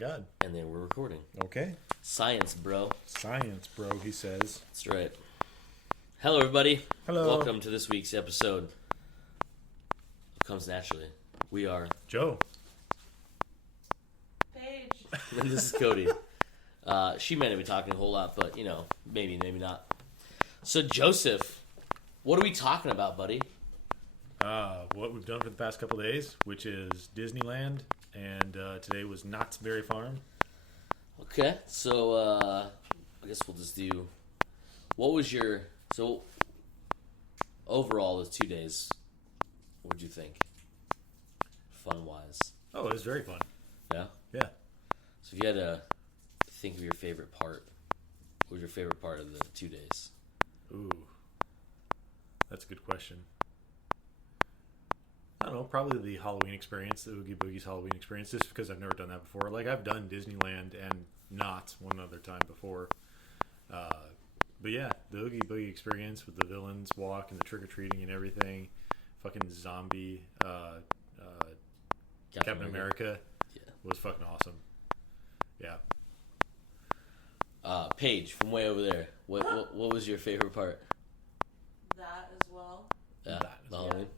God. And then we're recording. Okay. Science, bro. Science, bro, he says. That's right. Hello, everybody. Hello. Welcome to this week's episode of Comes Naturally. We are... Joe. Paige. And this is Cody. She may not be talking a whole lot, but, you know, maybe not. So, Joseph, what are we talking about, buddy? What we've done for the past couple of days, which is Disneyland, and today was Knott's Berry Farm. Okay, so I guess we'll just do... What was your... So, overall, those 2 days, what did you think? Fun-wise. Oh, it was very fun. Yeah? Yeah. So if you had to think of your favorite part, what was your favorite part of the 2 days? Ooh. That's a good question. I don't know, probably the Halloween experience, the Oogie Boogie's Halloween experience, just because I've never done that before. Like, I've done Disneyland and Knott one other time before. But yeah, the Oogie Boogie experience with the villains walk and the trick-or-treating and everything. Fucking zombie Captain America was fucking awesome. Yeah. Paige, from way over there, what was your favorite part? That as well. Yeah, That as the well. Halloween?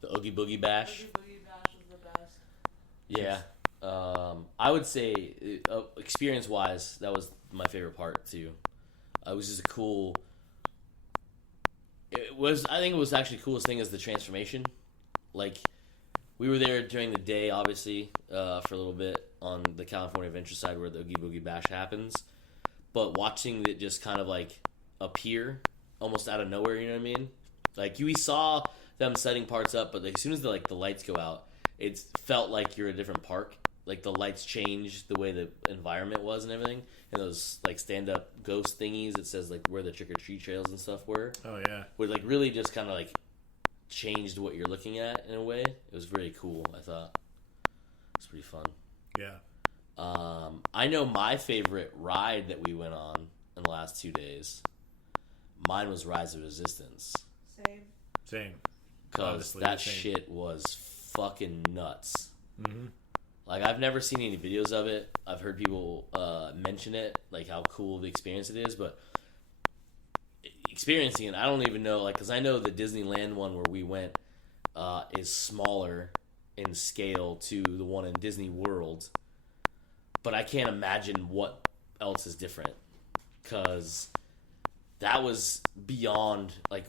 The Oogie Boogie Bash? Oogie Boogie Bash was the best. Yeah. I would say, experience-wise, that was my favorite part, too. It was just a cool... I think it was actually the coolest thing is the transformation. Like, we were there during the day, obviously, for a little bit on the California Adventure side where the Oogie Boogie Bash happens. But watching it just kind of, like, appear almost out of nowhere, you know what I mean? Like, we saw them setting parts up, but like, as soon as the lights go out, it felt like you're in a different park. Like, the lights changed the way the environment was and everything. And those, like, stand-up ghost thingies that says, like, where the trick-or-treat trails and stuff were. Oh, yeah. Would, like, really just kind of, like, changed what you're looking at in a way. It was really cool, I thought. It was pretty fun. Yeah. I know my favorite ride that we went on in the last 2 days. Mine was Rise of Resistance. Same. Because Honestly, that same. shit was fucking nuts. Mm-hmm. Like, I've never seen any videos of it. I've heard people mention it, like how cool the experience it is, but experiencing it, I don't even know, like, because I know the Disneyland one where we went is smaller in scale to the one in Disney World, but I can't imagine what else is different, because that was beyond, like,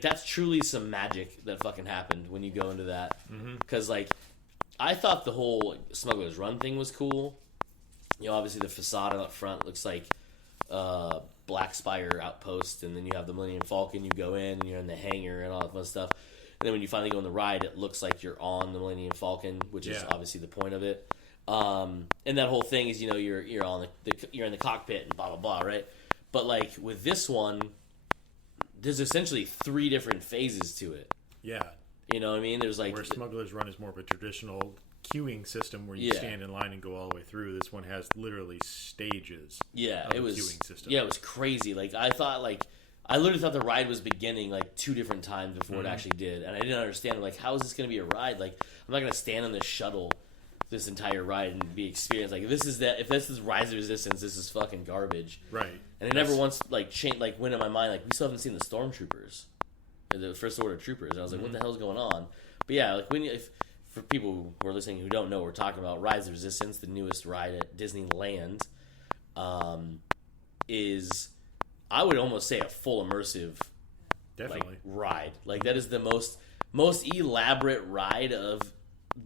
that's truly some magic that fucking happened when you go into that, because, like, I thought the whole Smuggler's Run thing was cool. You know, obviously the facade up front looks like Black Spire Outpost, and then you have the Millennium Falcon, you go in, and you're in the hangar and all that fun stuff. And then when you finally go on the ride, it looks like you're on the Millennium Falcon, which is obviously the point of it. And that whole thing is, you know, you're on you're in the cockpit and blah, blah, blah, right? But, like, with this one, there's essentially 3 different phases to it. Yeah. You know what I mean? There's like where Smuggler's Run is more of a traditional queuing system where you stand in line and go all the way through. This one has literally stages. Yeah, it was queuing system. Yeah, it was crazy. Like, I literally thought the ride was beginning like 2 different times before it actually did, and I didn't understand. I'm like, how is this going to be a ride? Like, I'm not going to stand on this shuttle this entire ride and be experienced. Like, if this is Rise of Resistance, this is fucking garbage. Right. And it never once like went in my mind. Like, we still haven't seen the Stormtroopers. The First Order Troopers. I was like, what the hell's going on? But yeah, like, for people who are listening who don't know what we're talking about, Rise of Resistance, the newest ride at Disneyland, is, I would almost say, a full immersive Definitely. ride. Like, that is the most elaborate ride of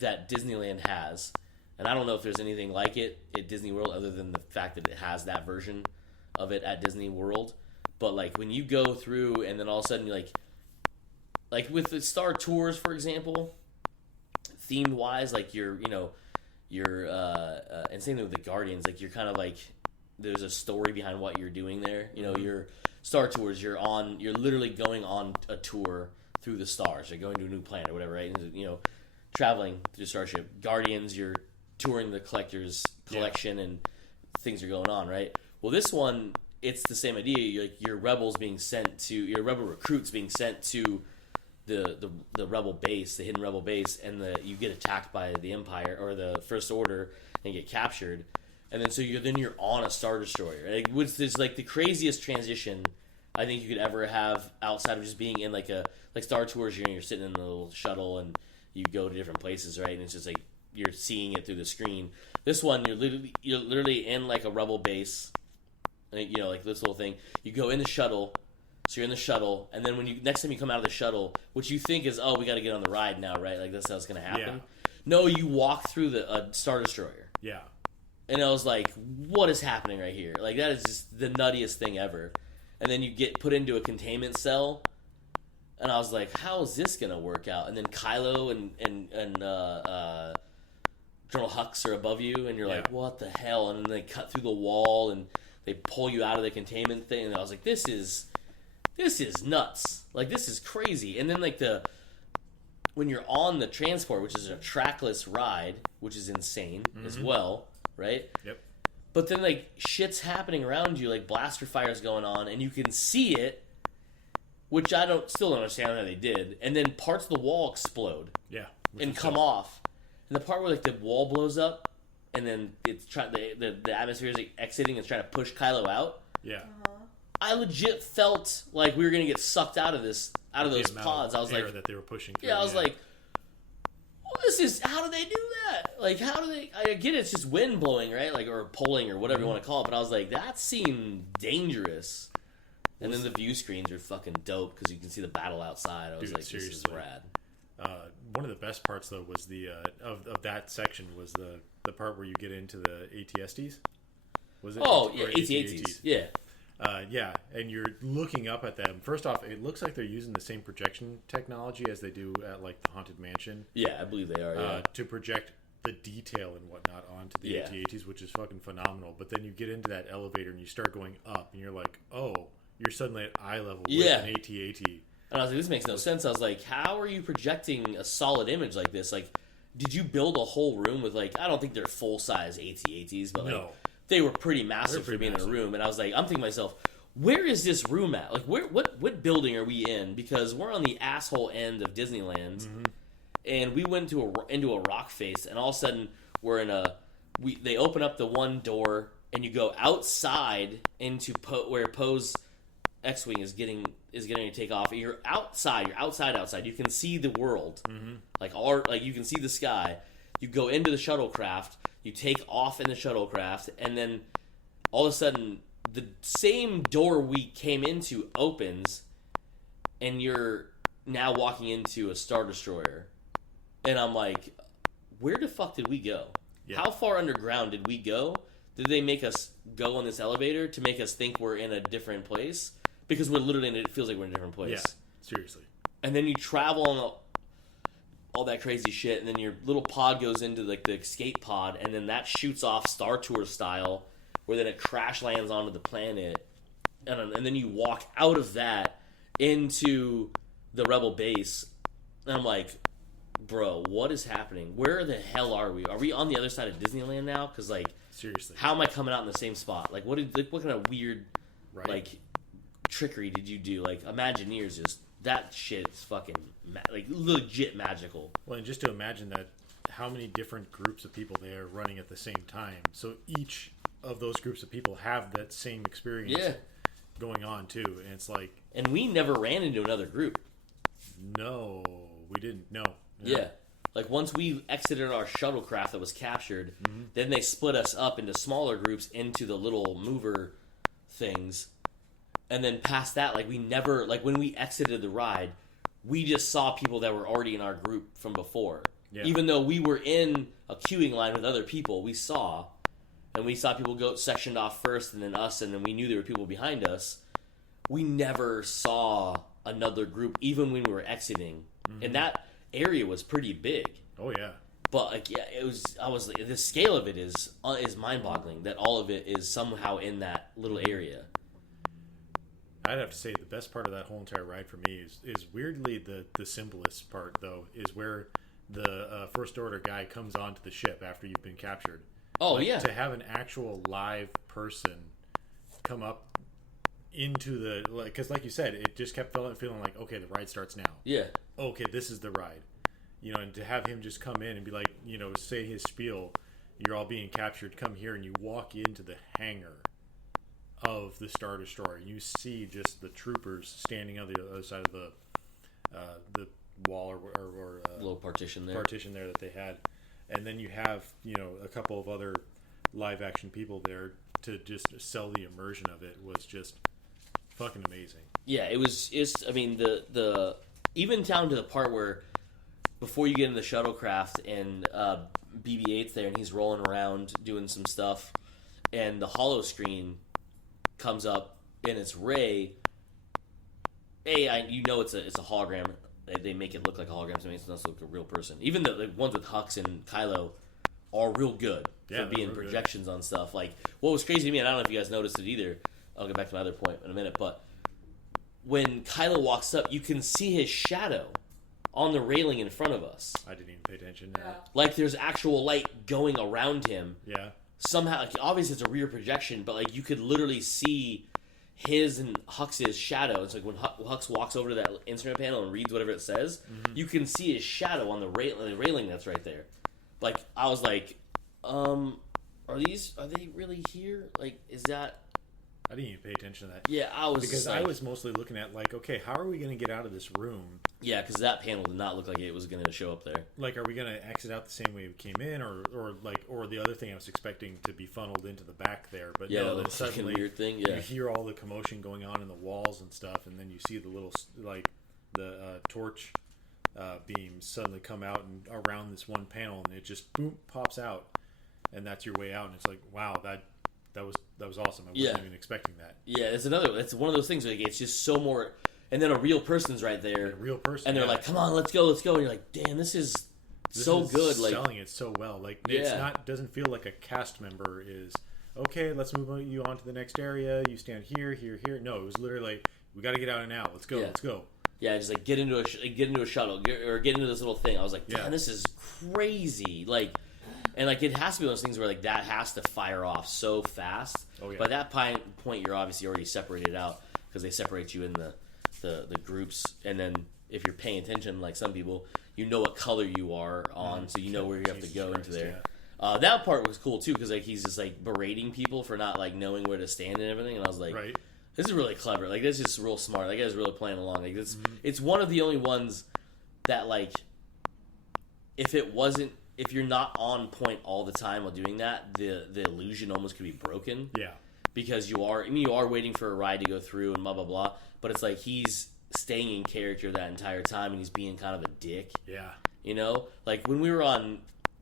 that Disneyland has. And I don't know if there's anything like it at Disney World other than the fact that it has that version of it at Disney World. But, like, when you go through and then all of a sudden you're like with the Star Tours, for example, themed wise, like you're and same thing with the Guardians, like you're kind of like, there's a story behind what you're doing there. You know, your Star Tours, you're literally going on a tour through the stars. You're going to a new planet or whatever, right? And, you know, traveling through Starship. Guardians, you're touring the collector's collection and things are going on, right? Well, this one, it's the same idea. Your rebel recruits being sent to the rebel base, the hidden rebel base, and you get attacked by the Empire or the First Order and get captured, and then you're on a Star Destroyer, which is like the craziest transition I think you could ever have outside of just being in like Star Tours. You're sitting in the little shuttle and you go to different places, right? And it's just like you're seeing it through the screen. This one, you're literally in like a rebel base, like this little thing. You go in the shuttle. So you're in the shuttle, and then next time you come out of the shuttle, which you think is, we got to get on the ride now, right? Like, that's how it's going to happen. Yeah. No, you walk through the Star Destroyer. Yeah. And I was like, what is happening right here? Like, that is just the nuttiest thing ever. And then you get put into a containment cell, and I was like, how is this going to work out? And then Kylo and General Hux are above you, and you're like, what the hell? And then they cut through the wall, and they pull you out of the containment thing, and I was like, this is nuts. Like, this is crazy. And then, like, when you're on the transport, which is a trackless ride, which is insane as well, right? Yep. But then, like, shit's happening around you, like blaster fire's going on, and you can see it, which I still don't understand how they did. And then parts of the wall explode. Yeah. And come off. And the part where, like, the wall blows up, and then it's the atmosphere is like, exiting and trying to push Kylo out. Yeah. I legit felt like we were gonna get sucked out of those pods. I was like, that they were pushing through. Yeah, I was like, how do they do that? Like, how do they? I get it's just wind blowing, right? Like, or pulling, or whatever you want to call it. But I was like, that seemed dangerous. And then the view screens are fucking dope because you can see the battle outside. I was like, seriously. This is rad. One of the best parts though was the of that section was the part where you get into the ATSTs. Was it? Oh yeah, AT-ATs. Yeah. Yeah, and you're looking up at them. First off, it looks like they're using the same projection technology as they do at like the Haunted Mansion. Yeah, I believe they are. Yeah. To project the detail and whatnot onto the AT-ATs, which is fucking phenomenal. But then you get into that elevator and you start going up, and you're like, oh, you're suddenly at eye level with an AT-AT. And I was like, this makes no sense. I was like, how are you projecting a solid image like this? Like, did you build a whole room with like? I don't think they're full size AT-ATs, but like. No. They were pretty massive for being in a room, and I was like, I'm thinking to myself, where is this room at? Like, what building are we in? Because we're on the asshole end of Disneyland, and we went into a rock face, and all of a sudden we're in they open up the one door, and you go outside into where Poe's X-wing is getting to take off. And you're outside. You can see the world, like you can see the sky. You go into the shuttlecraft. You take off in the shuttlecraft, and then all of a sudden, the same door we came into opens, and you're now walking into a Star Destroyer. And I'm like, where the fuck did we go? Yeah. How far underground did we go? Did they make us go on this elevator to make us think we're in a different place? Because we're literally it feels like we're in a different place. Yeah, seriously. And then you travel on all that crazy shit, and then your little pod goes into like the escape pod, and then that shoots off Star Tours style, where then it crash lands onto the planet, and then you walk out of that into the Rebel base, and I'm like, bro, what is happening? Where the hell are we? Are we on the other side of Disneyland now? Because like, seriously, how am I coming out in the same spot? Like, what kind of weird like trickery did you do? Like, Imagineers just. That shit's fucking like legit magical. Well, and just to imagine that, how many different groups of people they are running at the same time. So each of those groups of people have that same experience going on too. And it's like, and we never ran into another group. No, we didn't. No. Yeah, like once we exited our shuttlecraft that was captured, then they split us up into smaller groups into the little mover things. And then past that, like we never, like when we exited the ride, we just saw people that were already in our group from before. Yeah. Even though we were in a queuing line with other people, we saw people go sectioned off first and then us, and then we knew there were people behind us. We never saw another group, even when we were exiting. And that area was pretty big. Oh, yeah. But like, yeah, I was like, the scale of it is mind-boggling that all of it is somehow in that little area. I'd have to say the best part of that whole entire ride for me is weirdly the simplest part, though, is where the First Order guy comes onto the ship after you've been captured. Oh, like, to have an actual live person come up into the... Because like you said, it just kept feeling like, okay, the ride starts now. Yeah. okay, this is the ride. And to have him just come in and be like, say his spiel, you're all being captured, come here, and you walk into the hangar of the Star Destroyer. You see just the troopers standing on the other side of the wall or little partition there. Partition there that they had. And then you have, a couple of other live action people there to just sell the immersion of it was just fucking amazing. Yeah, I mean, the even down to the part where before you get in the shuttlecraft and BB-8's there and he's rolling around doing some stuff and the holo screen comes up and it's Rey. It's a hologram. They make it look like a hologram to me. It's not look like a real person. Even the ones with Hux and Kylo are real good for being projections on stuff. Like, what was crazy to me, and I don't know if you guys noticed it either. I'll get back to my other point in a minute, but when Kylo walks up, you can see his shadow on the railing in front of us. I didn't even pay attention to that. Like, there's actual light going around him. Yeah. Somehow, like, obviously it's a rear projection, but like you could literally see his and Hux's shadow. It's like when Hux walks over to that instrument panel and reads whatever it says, you can see his shadow on the railing that's right there. Like, I was like, are they really here? Like, is that... I didn't even pay attention to that. Yeah, I was... Because I was mostly looking at, like, okay, how are we going to get out of this room? Yeah, because that panel did not look like it was going to show up there. Like, are we going to exit out the same way we came in? Or the other thing I was expecting to be funneled into the back there. But yeah, no, the then suddenly weird thing, yeah. You hear all the commotion going on in the walls and stuff, and then you see the little, like, the torch beams suddenly come out and around this one panel, and it just, boom, pops out. And that's your way out, and it's like, wow, that was awesome. I wasn't even expecting that. Yeah, it's one of those things. Like, it's just so more. And then a real person's right there. A real person, and they're like, "Come on, let's go." And you're like, "Damn, this is so good." Like, selling it so well. Like, it's doesn't feel like a cast member is okay. Let's move you on to the next area. You stand here. No, it was literally like, we got to get out and out. Let's go. Let's go. Yeah, just like get into a shuttle or get into this little thing. I was like, "Damn, this is crazy!" Like. And, like, it has to be one of those things where, like, that has to fire off so fast. Oh, yeah. By that point, you're obviously already separated out because they separate you in the groups. And then if you're paying attention, like some people, you know what color you are on, so you know where you have to go into there. Yeah. That part was cool, too, because, like, he's just, like, berating people for not, like, knowing where to stand and everything. And I was like, this is really clever. Like, this is real smart. That guy's really playing along. Like, it's one of the only ones that, like, if you're not on point all the time while doing that, the illusion almost could be broken. Yeah. Because you are waiting for a ride to go through and blah, blah, blah. But it's like he's staying in character that entire time and he's being kind of a dick. Yeah. You know? Like when we were on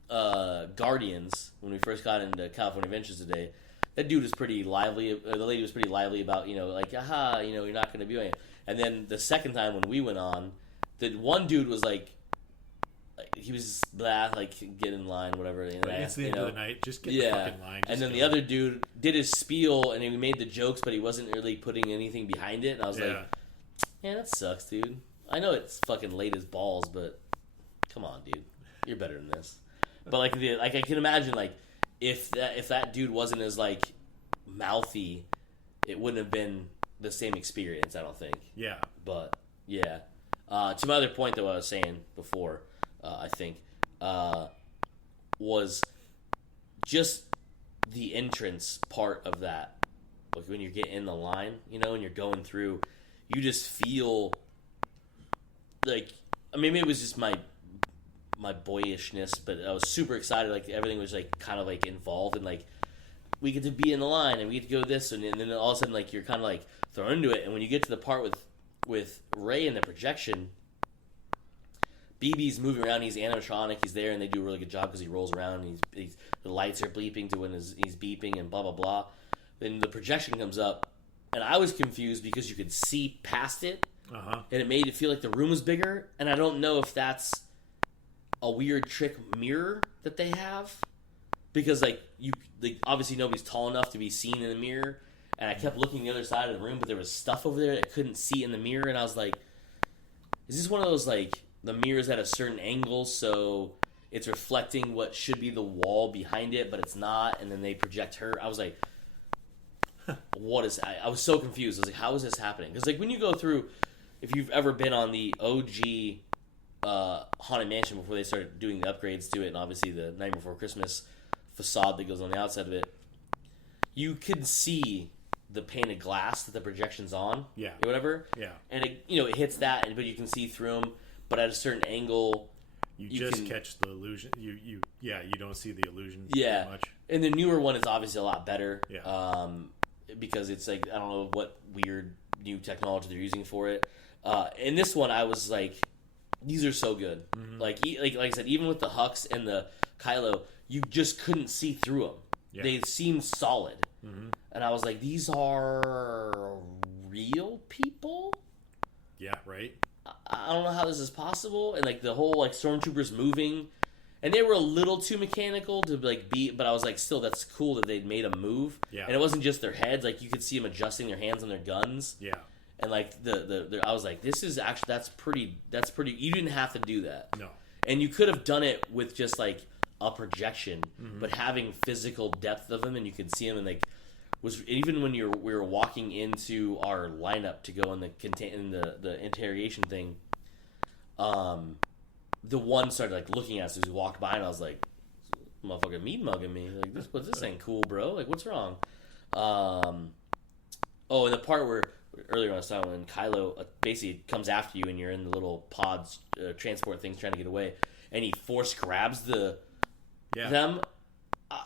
Guardians, when we first got into California Adventures today, that dude was pretty lively. The lady was pretty lively about, like, aha, you're not going to be doing it. And then the second time when we went on, the one dude was like, he was blah, like, get in line, whatever. It's the end of the night. Just get the fucking line. And then the other dude did his spiel, and he made the jokes, but he wasn't really putting anything behind it. And I was like, man, that sucks, dude. I know it's fucking late as balls, but come on, dude. You're better than this. But, like, I can imagine, like, if that dude wasn't as, like, mouthy, it wouldn't have been the same experience, I don't think. Yeah. But, yeah. To my other point, though, I was saying before... I think, was just the entrance part of that. Like when you get in the line, and you're going through, you just feel like, I mean, maybe it was just my boyishness, but I was super excited. Like everything was like kind of like involved, and like we get to be in the line and we get to go this, and then all of a sudden like you're kind of like thrown into it. And when you get to the part with Rey and the projection. BB's moving around, he's animatronic, he's there, and they do a really good job because he rolls around, and the lights are bleeping to when he's beeping, and blah, blah, blah. Then the projection comes up, and I was confused because you could see past it, and it made it feel like the room was bigger, and I don't know if that's a weird trick mirror that they have, because, like, obviously nobody's tall enough to be seen in the mirror, and I kept looking the other side of the room, but there was stuff over there that I couldn't see in the mirror, and I was like, is this one of those, like... The mirror's at a certain angle, so it's reflecting what should be the wall behind it, but it's not, and then they project her. I was like, what is... I was so confused. I was like, how is this happening? Because, like, when you go through... If you've ever been on the OG Haunted Mansion before they started doing the upgrades to it, and obviously the Night Before Christmas facade that goes on the outside of it, you can see the painted glass that the projection's on, Yeah. or whatever, Yeah. and it hits that, but you can see through them. But at a certain angle, You you just can catch the illusion. You don't see the illusion yeah. very much. And the newer one is obviously a lot better, Yeah. because it's like I don't know what weird new technology they're using for it. In this one, I was like, these are so good. Mm-hmm. Like I said, even with the Hux and the Kylo, you just couldn't see through them. Yeah. They seemed solid, Mm-hmm. and I was like, these are real people. Yeah. Right. I don't know how this is possible, and like the whole like stormtroopers moving, and they were a little too mechanical to like be, but I was like, still, that's cool that they'd made them move, Yeah. and it wasn't just their heads, like you could see them adjusting their hands on their guns, Yeah. and like the I was like, this is actually that's pretty. You didn't have to do that, No. and you could have done it with just like a projection, Mm-hmm. but having physical depth of them, and you could see them, and like. Was even when we were walking into our lineup to go in the interrogation thing, the one started like looking at us as we walked by, and I was like, "Motherfucker, meat mugging me! Like this ain't cool, bro! Like what's wrong?" And the part where earlier on I saw when Kylo basically comes after you, and you're in the little pods transport things trying to get away, and he force grabs them.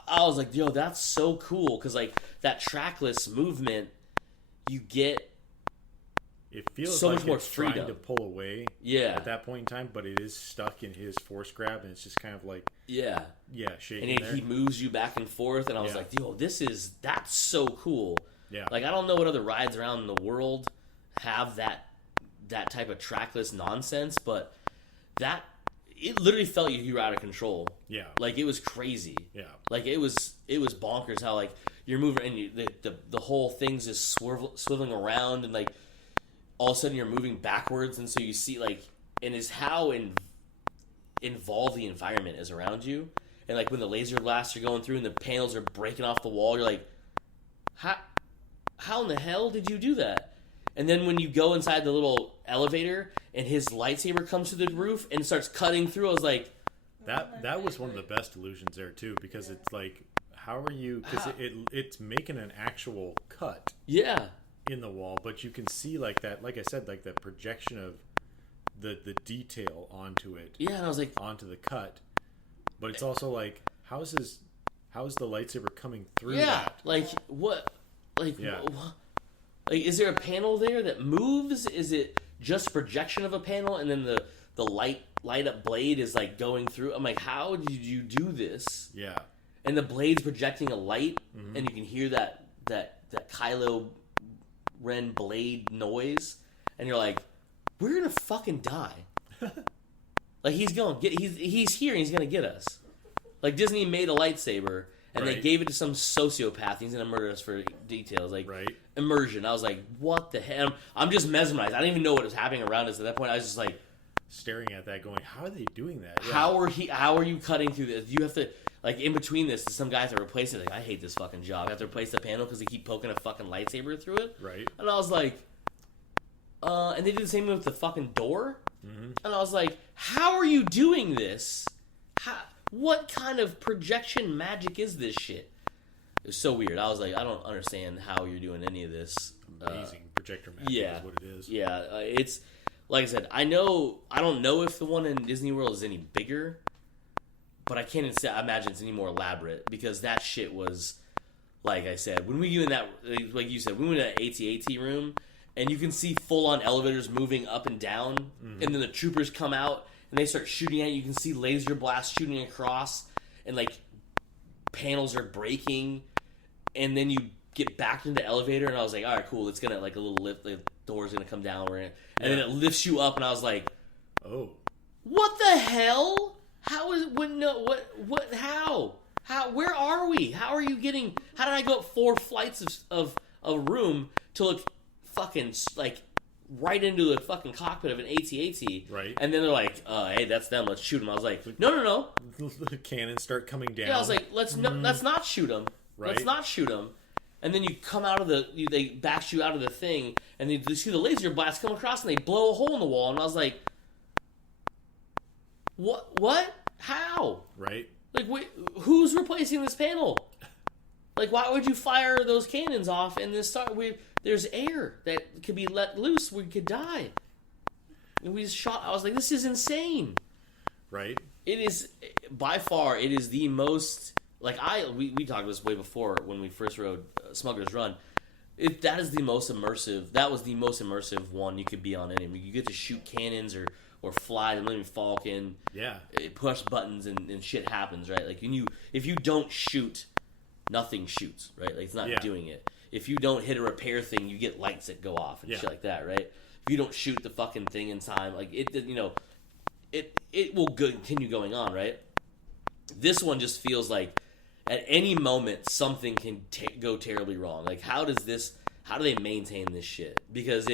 I was like, yo, that's so cool, because like that trackless movement, you get It feels so like much more it's trying freedom to pull away Yeah. at that point in time, but it is stuck in his force grab, and it's just kind of like, yeah, shaking and there. he moves you back and forth, and I was Yeah. like, yo, that's so cool. Yeah. Like I don't know what other rides around in the world have that type of trackless nonsense, but it literally felt you were out of control. Yeah. Like it was crazy. Yeah. Like it was bonkers how like you're moving and the whole thing's just swiveling around, and like all of a sudden you're moving backwards, and so you see like, and is how involved the environment is around you, and like when the laser blasts are going through and the panels are breaking off the wall, you're like, how in the hell did you do that? And then when you go inside the little elevator and his lightsaber comes to the roof and starts cutting through, I was like, That was one of the best illusions there too, because it's like, how are you? Because it's making an actual cut yeah, in the wall, but you can see like that. Like I said, like the projection of the detail onto it, yeah. And I was like, onto the cut. But it's also like, how is the lightsaber coming through? yeah, that? like what, like Yeah. like is there a panel there that moves? Is it just projection of a panel, and then the light up blade is like going through? I'm like, how did you do this? Yeah. And the blade's projecting a light, and you can hear that Kylo Ren blade noise, and you're like, we're gonna fucking die. Like he's here and he's gonna get us. Like Disney made a lightsaber and they Right. gave it to some sociopath. He's gonna murder us for details. Like Right. immersion. I was like, what the hell? I'm just mesmerized. I didn't even know what was happening around us at that point. I was just like, Staring at that, going, how are they doing that? Yeah. how are you cutting through this? You have to, like, in between this, some guy has to replace it. Like, I hate this fucking job. I have to replace the panel because they keep poking a fucking lightsaber through it. Right. And I was like, and they did the same with the fucking door. Mm-hmm. And I was like, how are you doing this? What kind of projection magic is this shit? It was so weird. I was like, I don't understand how you're doing any of this. Amazing projector magic yeah. is what it is. Yeah, it's like I said. I don't know if the one in Disney World is any bigger, but I can't imagine it's any more elaborate, because that shit was, like I said, when we went in that, like you said, we went in that AT-AT room, and you can see full-on elevators moving up and down, and then the troopers come out and they start shooting at you. You can see laser blasts shooting across, and like panels are breaking, and then you get back into the elevator, and I was like, all right, cool, it's gonna, like, a little lift, the door's gonna come down, and then it lifts you up, and I was like, Oh. what the hell? How is it, how, where are we? How are you getting, how did I go up 4 flights of a room to look fucking, like, right into the fucking cockpit of an AT-AT? Right. And then they're like, hey, that's them, let's shoot them. I was like, no. The cannons start coming down. Yeah, I was like, let's not shoot them. Right. Let's not shoot them. And then you come out of they bash you out of the thing, and you see the laser blast come across, and they blow a hole in the wall, and I was like, What? How? Right? Like, wait, who's replacing this panel? Like, why would you fire those cannons off and this start? There's air that could be let loose. We could die. And we just shot. I was like, this is insane. Right? It is, by far, it is the most, like, we talked this way before when we first rode Smuggler's Run. That was the most immersive one you could be on anyway. You get to shoot cannons or fly the Millennium Falcon. Yeah. Push buttons and shit happens, right? Like, if you don't shoot, nothing shoots, right? Like, it's not doing it. If you don't hit a repair thing, you get lights that go off and shit like that, right? If you don't shoot the fucking thing in time, like, it will continue going on, right? This one just feels like at any moment something can go terribly wrong. Like, how do they maintain this shit? Because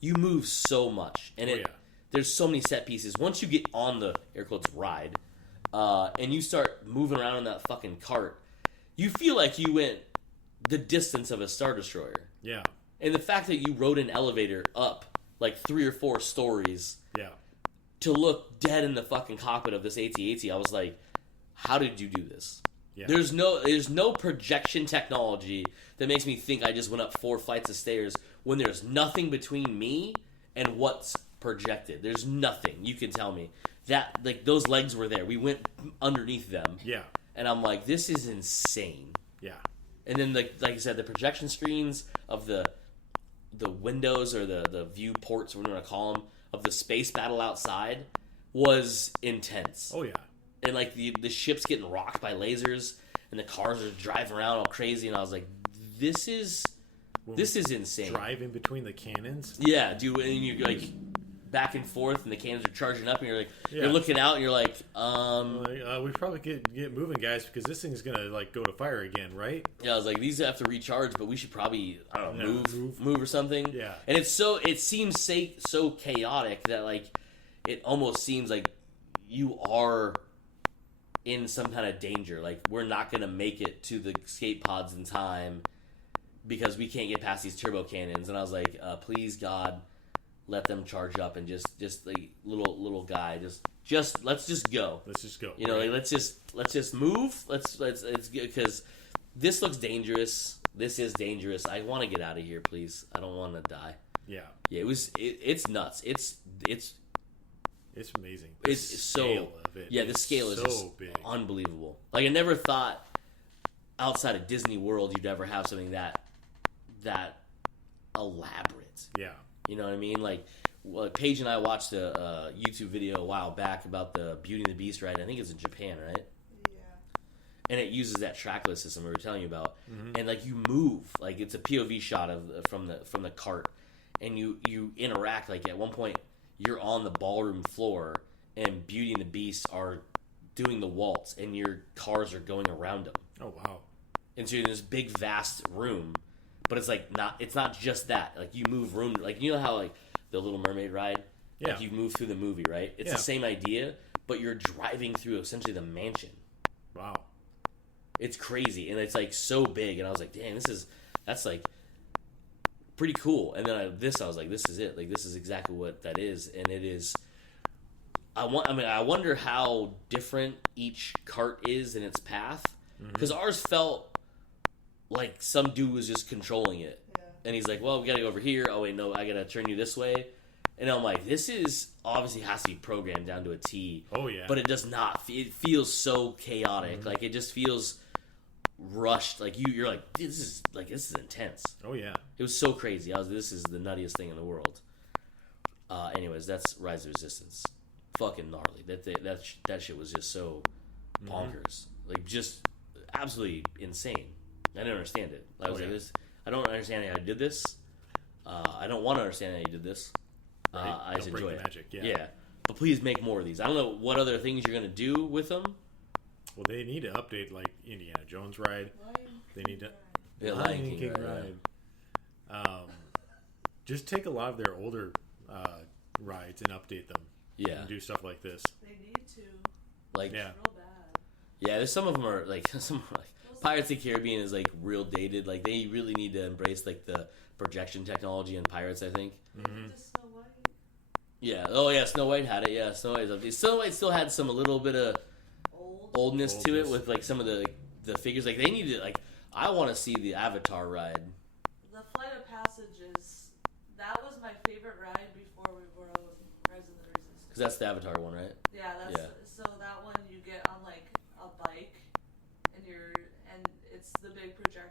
you move so much, and there's so many set pieces. Once you get on the air quotes ride, and you start moving around in that fucking cart, you feel like you went the distance of a Star Destroyer. Yeah. And the fact that you rode an elevator up like 3 or 4 stories to look dead in the fucking cockpit of this AT-AT, I was like, how did you do this? Yeah. There's no projection technology that makes me think I just went up 4 flights of stairs when there's nothing between me and what's projected. There's nothing. You can tell me that, like, those legs were there. We went underneath them. Yeah. And I'm like, this is insane. Yeah. And then, like I said, the projection screens of the windows or the viewports, whatever you want to call them, of the space battle outside was intense. Oh, yeah. And, like, the ship's getting rocked by lasers, and the cars are driving around all crazy, and I was like, this is insane. Drive in between the cannons? Yeah, dude, and you're, like, back and forth, and the cannons are charging up, and you're like, you're looking out, and you're like, we probably get moving, guys, because this thing's gonna, like, go to fire again, right? Yeah, I was like, these have to recharge, but we should probably, I don't know, move or something. Yeah. And it seems so chaotic that, like, it almost seems like you are in some kind of danger. Like, we're not gonna make it to the escape pods in time because we can't get past these turbo cannons. And I was like, please, God, let them charge up and just like little guy, just let's just go. Let's just go. You know, like, let's just move. Let's because this looks dangerous. This is dangerous. I want to get out of here, please. I don't want to die. Yeah. Yeah. It's nuts. It's amazing. It's so of it. Yeah. The scale is so big, unbelievable. Like, I never thought outside of Disney World you'd ever have something that elaborate. Yeah. You know what I mean? Like, Paige and I watched a YouTube video a while back about the Beauty and the Beast ride. I think it's in Japan, right? Yeah. And it uses that trackless system we were telling you about. Mm-hmm. And, like, you move. Like, it's a POV shot from the cart. And you interact. Like, at one point, you're on the ballroom floor, and Beauty and the Beast are doing the waltz, and your cars are going around them. Oh, wow. And so you're in this big, vast room. But it's like it's not just that. Like, you move room, like, you know how, like, the Little Mermaid ride? Yeah. Like, you move through the movie, right? It's the same idea, but you're driving through essentially the mansion. Wow. It's crazy, and it's, like, so big, and I was like, damn, that's like pretty cool. And then I was like, this is it. Like, this is exactly what that is, and it is. I wonder how different each cart is in its path, because ours felt like some dude was just controlling it. Yeah. And he's like, well, we gotta go over here. Oh, wait, no, I gotta turn you this way. And I'm like, this is obviously has to be programmed down to a T. Oh, yeah. But it does not. It feels so chaotic. Mm-hmm. Like, it just feels rushed. Like, you're like, this is intense. Oh, yeah. It was so crazy. This is the nuttiest thing in the world. Anyways, that's Rise of Resistance. Fucking gnarly. That shit was just so bonkers. Like, just absolutely insane. I didn't understand it. I was like, I don't understand how you did this. I don't want to understand how you did this. Right. I just enjoy it. Magic, yeah. But please make more of these. I don't know what other things you're going to do with them. Well, they need to update, like, Indiana Jones ride. They need to... Lion King ride. Yeah. Just take a lot of their older rides and update them. Yeah. And do stuff like this. They need to. Like, real bad. Yeah, there's some of them are like Pirates of the Caribbean is, like, real dated. Like, they really need to embrace, like, the projection technology in Pirates, I think. Mm-hmm. Yeah. Oh yeah, Snow White had it. Yeah, Snow White still had some a little bit of oldness to it with like some of the figures. Like they needed like I want to see the Avatar ride. The Flight of Passages, that was my favorite ride before we rode Rise of the Resistance. Because that's the Avatar one, right? Yeah, so that one you get on like a bike, and it's the big projector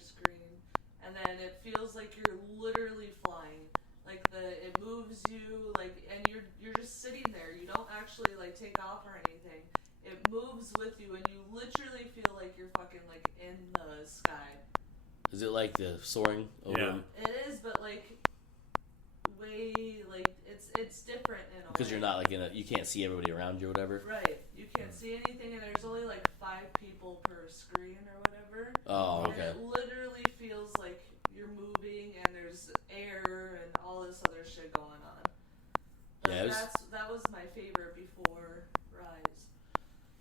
screen, and then it feels like you're literally flying. Like it moves you, like, and you're just sitting there. You don't actually like take off or anything. It moves with you, and you literally feel like you're fucking like in the sky. Is it like the soaring over? Yeah. It is, but like way like it's different in a way. Because you're not like you can't see everybody around you or whatever. Right. You can't see anything, and there's only like 5 people per screen or whatever. Oh, okay. And it literally feels like you're moving, and there's air and all this other shit going on. But Yeah, that was my favorite before Rise.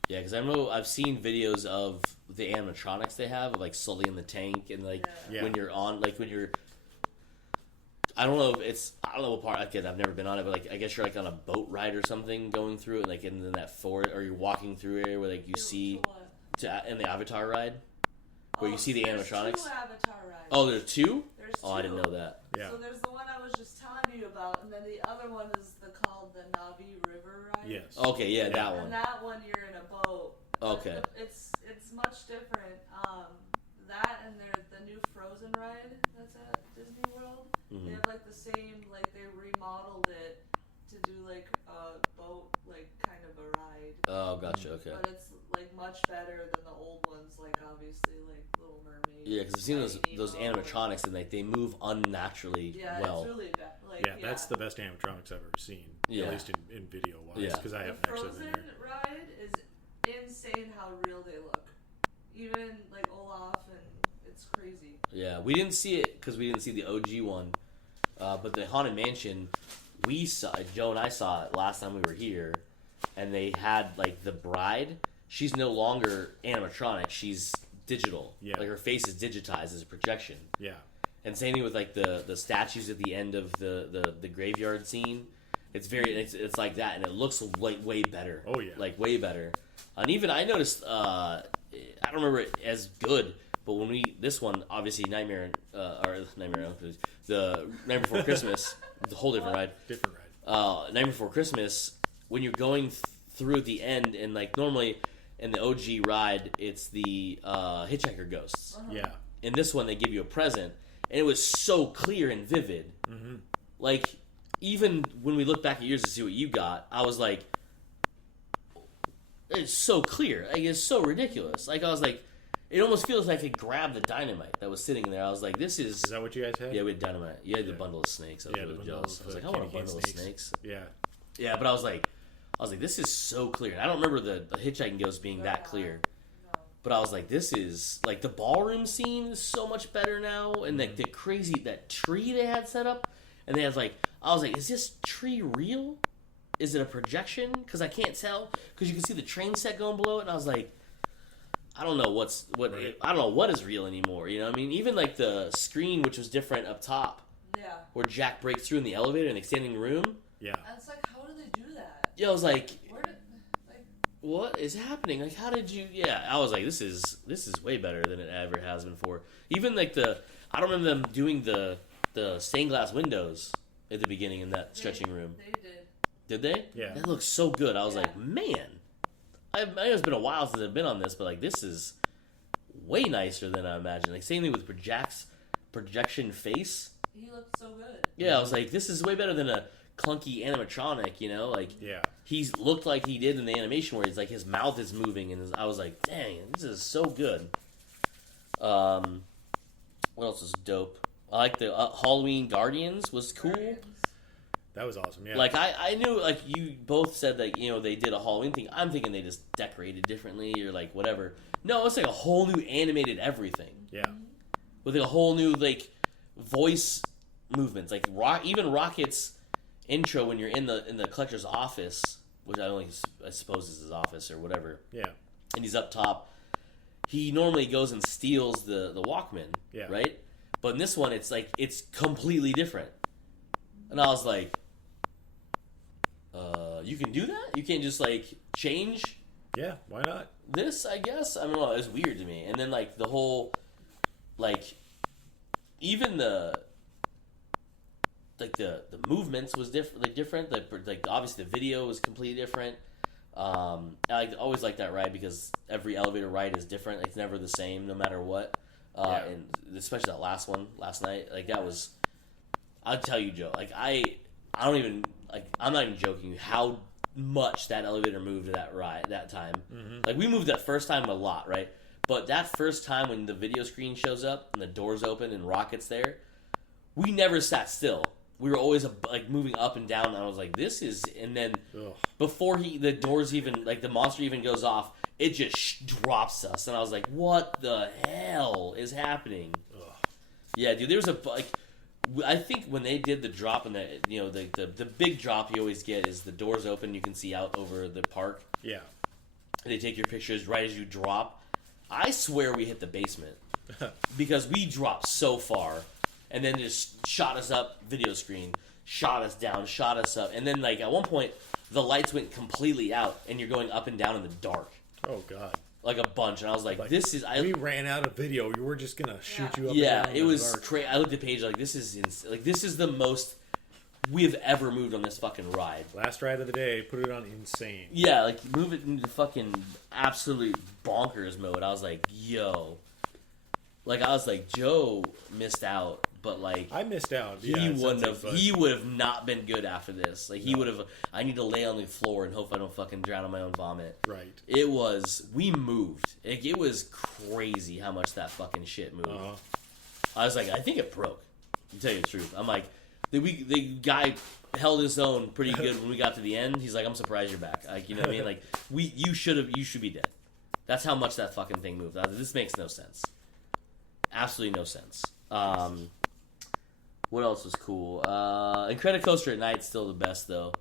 Yeah, because I know I've seen videos of the animatronics they have, of like Sully in the tank, and like when you're on, like when you're, I don't know what part. Again, I've never been on it, but like I guess you're like on a boat ride or something going through it, like in that forest, or you're walking through area where like you see in the Avatar ride, where you see the animatronics. There's 2 Avatar rides. Oh, there's 2? There's 2. Oh, I didn't know that. Yeah. So there's the one I was just telling you about, and then the other one is called the Navi River ride. Yes. Okay, yeah, that one. And that one you're in a boat. Okay. It's much different. That and the new Frozen ride that's at Disney World. Mm-hmm. They have like the same, like they remodeled it to do like a boat, like kind of a ride. Oh, gotcha. Okay. But it's like much better than the old ones, like obviously like Little Mermaid. Yeah, because I've seen those animatronics and like they move unnaturally well. It's really bad. Like, That's the best animatronics I've ever seen. Yeah. At least in video wise, Yeah. because I haven't the actually been Frozen there. ride is insane how real they look. Even like Olaf, and it's crazy. Yeah, we didn't see it because we didn't see the OG one, but the Haunted Mansion, Joe and I saw it last time we were here, and they had like the bride. She's no longer animatronic; she's digital. Yeah. Like her face is digitized as a projection. Yeah. And same thing with like the statues at the end of the graveyard scene. It's like that, and it looks like way better. Oh yeah. Like way better. And even I noticed, I don't remember it as good, but when this one, obviously the Nightmare Before Christmas, the whole different ride. Different ride. Nightmare Before Christmas, when you're going through the end, and like normally in the OG ride, it's the hitchhiker ghosts. Uh-huh. Yeah. In this one, they give you a present, and it was so clear and vivid. Mm-hmm. Like, even when we look back at yours to see what you got, I was like, it's so clear. Like, it's so ridiculous. Like, I was like, it almost feels like I could grab the dynamite that was sitting there. I was like, this is... Is that what you guys had? Yeah, we had dynamite. You had the bundle of snakes. I was really jealous. I was like, I want a bundle of snakes. Yeah. Yeah, but I was like, this is so clear. And I don't remember the hitchhiking ghost being that clear. No. But I was like, this is... Like, the ballroom scene is so much better now. And, like, the crazy... That tree they had set up. And they had, like... I was like, is this tree real? Is it a projection? Because I can't tell. Because you can see the train set going below it. And I was like... I don't know Right. I don't know what is real anymore. You know what I mean? Even, like, the screen, which was different up top. Yeah. Where Jack breaks through in the elevator in the standing room. Yeah. And it's like, how do they do that? Yeah, I was like... Where did, like... What is happening? Like, how did you... Yeah, I was like, this is way better than it ever has been before. Even, like, I don't remember them doing the stained glass windows at the beginning in that stretching room. They did. Did they? Yeah. That looks so good. I was Yeah. like, man. I know it's been a while since I've been on this, but, like, this is way nicer than I imagined. Like, same thing with Jack's projection face. He looked so good. Yeah, I was like, this is way better than a clunky animatronic, you know? Like, Yeah. he's looked like he did in the animation where he's like his mouth is moving, and I was like, dang, this is so good. What else is dope? I like the Halloween Guardians was cool. Guardians. That was awesome. Yeah. Like I knew, like you both said that they did a Halloween thing. I'm thinking they just decorated differently or like whatever. No, it's like a whole new animated everything Yeah. with like a whole new like voice movements. Like even Rocket's intro when you're in the collector's office, which I suppose is his office or whatever, Yeah. and he's up top. He normally goes and steals the Walkman, Yeah. right? But in this one, it's completely different. And I was like, You can do that? You can't just, like, change Yeah, why not? this, I guess? I don't know. It was weird to me. And then, like, the whole, like, even the movements was different. Like, obviously the video was completely different. I always like that ride because every elevator ride is different. It's never the same, no matter what. And especially that last one last night, like that was. I'll tell you, Joe. Like I don't even like. I'm not even joking. How much that elevator moved that ride that time. Mm-hmm. Like we moved that first time a lot, right? But that first time when the video screen shows up and the doors open and Rocket's there, we never sat still. We were always like moving up and down. And I was like, "This is," and then before the doors even like the monster even goes off, it just drops us, and I was like, "What the hell is happening?" Ugh. Yeah, dude. There was I think when they did the drop and the big drop you always get is the doors open, you can see out over the park. Yeah. They take your pictures right as you drop. I swear we hit the basement because we dropped so far. And then just shot us up, video screen, shot us down, shot us up. And then, like, at one point, the lights went completely out, and you're going up and down in the dark. Oh, God. Like a bunch. And I was like this is... we ran out of video. We were just going to shoot you up yeah, and down it was crazy. I looked at Paige like, this is like, this is the most we've ever moved on this fucking ride. Last ride of the day, put it on insane. Yeah, like, move it into fucking absolute bonkers mode. I was like, yo... Like, I was like, Joe missed out, but, like... I missed out, He would have not been good after this. Like, he would have... I need to lay on the floor and hope I don't fucking drown on my own vomit. Right. It was... We moved. It was crazy how much that fucking shit moved. Uh-huh. I was like, I think it broke. To tell you the truth. I'm like... The guy held his own pretty good when we got to the end. He's like, I'm surprised you're back. Like, you know what I mean? Like, you should be dead. That's how much that fucking thing moved. This makes no sense. Absolutely no sense. What else was cool? Incredicoaster at night's still the best, though.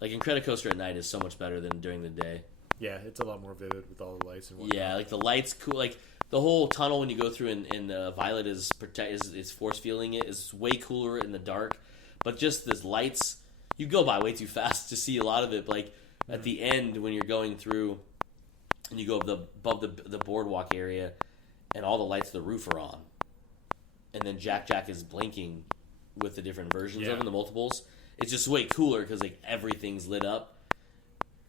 Like, Incredicoaster at night is so much better than during the day. Yeah, it's a lot more vivid with all the lights and whatnot. Yeah, like, the lights cool. Like, the whole tunnel when you go through and Violet is force fielding it is way cooler in the dark. But just this lights, you go by way too fast to see a lot of it. But, like, at the end when you're going through and you go above the boardwalk area... And all the lights of the roof are on. And then Jack is blinking with the different versions of them, the multiples. It's just way cooler because, like, everything's lit up.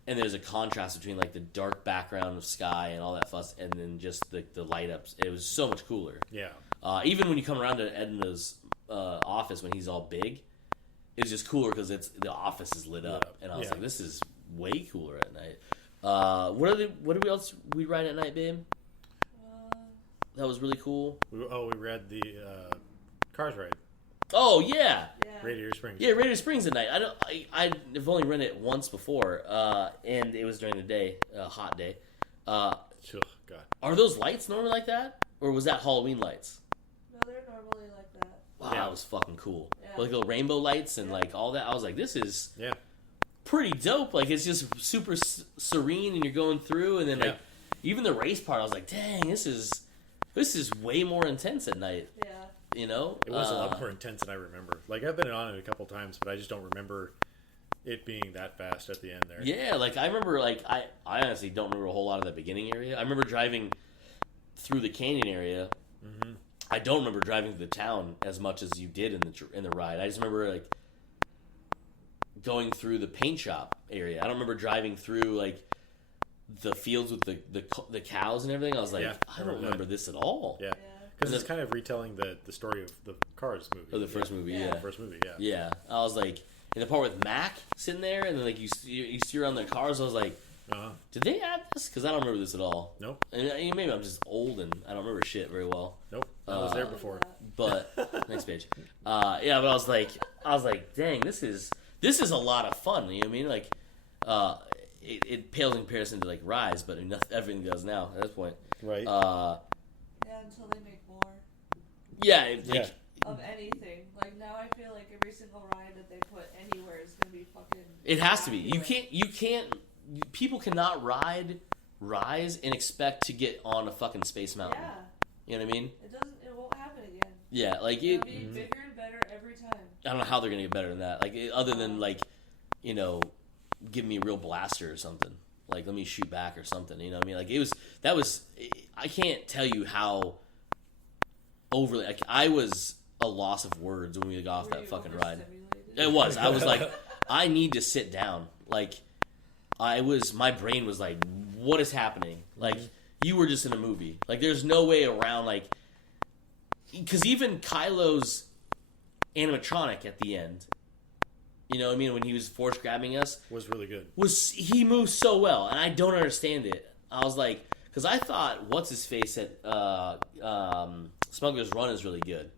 And there's a contrast between, like, the dark background of sky and all that fuss and then just the light ups. It was so much cooler. Yeah. Even when you come around to Edna's office when he's all big, it's just cooler because the office is lit up. And I was like, this is way cooler at night. What else we ride at night, babe? That was really cool. We read the Cars ride. Oh yeah. Radiator Springs. Yeah, Radiator Springs at night. I've only ridden it once before, and it was during the day, a hot day. God. Are those lights normally like that, or was that Halloween lights? No, they're normally like that. Wow, that was fucking cool. Yeah. Like the rainbow lights and like all that. I was like, this is pretty dope. Like it's just super serene, and you're going through, and then like even the race part, I was like, dang, this is way more intense at night. Yeah. You know? It was a lot more intense than I remember. Like, I've been on it a couple times, but I just don't remember it being that fast at the end there. Yeah, like, I remember, like, I honestly don't remember a whole lot of the beginning area. I remember driving through the canyon area. Mm-hmm. I don't remember driving through the town as much as you did in the ride. I just remember, like, going through the paint shop area. I don't remember driving through, like, the fields with the cows and everything. I was like, I don't remember this at all. Yeah. Because it's kind of retelling the story of the Cars movie. Oh, the first movie, The first movie, Yeah. I was like, in the part with Mac sitting there, and then like you see around the cars, I was like, did they add this? Because I don't remember this at all. Nope. And maybe I'm just old and I don't remember shit very well. Nope. I was there before. But next page. But I was like, dang, this is a lot of fun. You know what I mean? Like, it pales in comparison to like Rise, but everything does now at this point. Right. Until they make more. Yeah. Of anything. Like, now I feel like every single ride that they put anywhere is going to be fucking... It has to be. You can't... People cannot ride Rise and expect to get on a fucking Space Mountain. Yeah. You know what I mean? It won't happen again. Yeah, like It'll be bigger and better every time. I don't know how they're going to get better than that. Like, other than, like, you know... give me a real blaster or something. Like, let me shoot back or something. You know what I mean? Like, I can't tell you how overly, like, I was a loss of words when we got off that fucking ride. It was. I was like, I need to sit down. Like, my brain was like, what is happening? Like, you were just in a movie. Like, there's no way around, like, because even Kylo's animatronic at the end, you know what I mean, when he was force grabbing us, was really good. He moved so well, and I don't understand it. I was like, because I thought what's his face at Smuggler's Run is really good.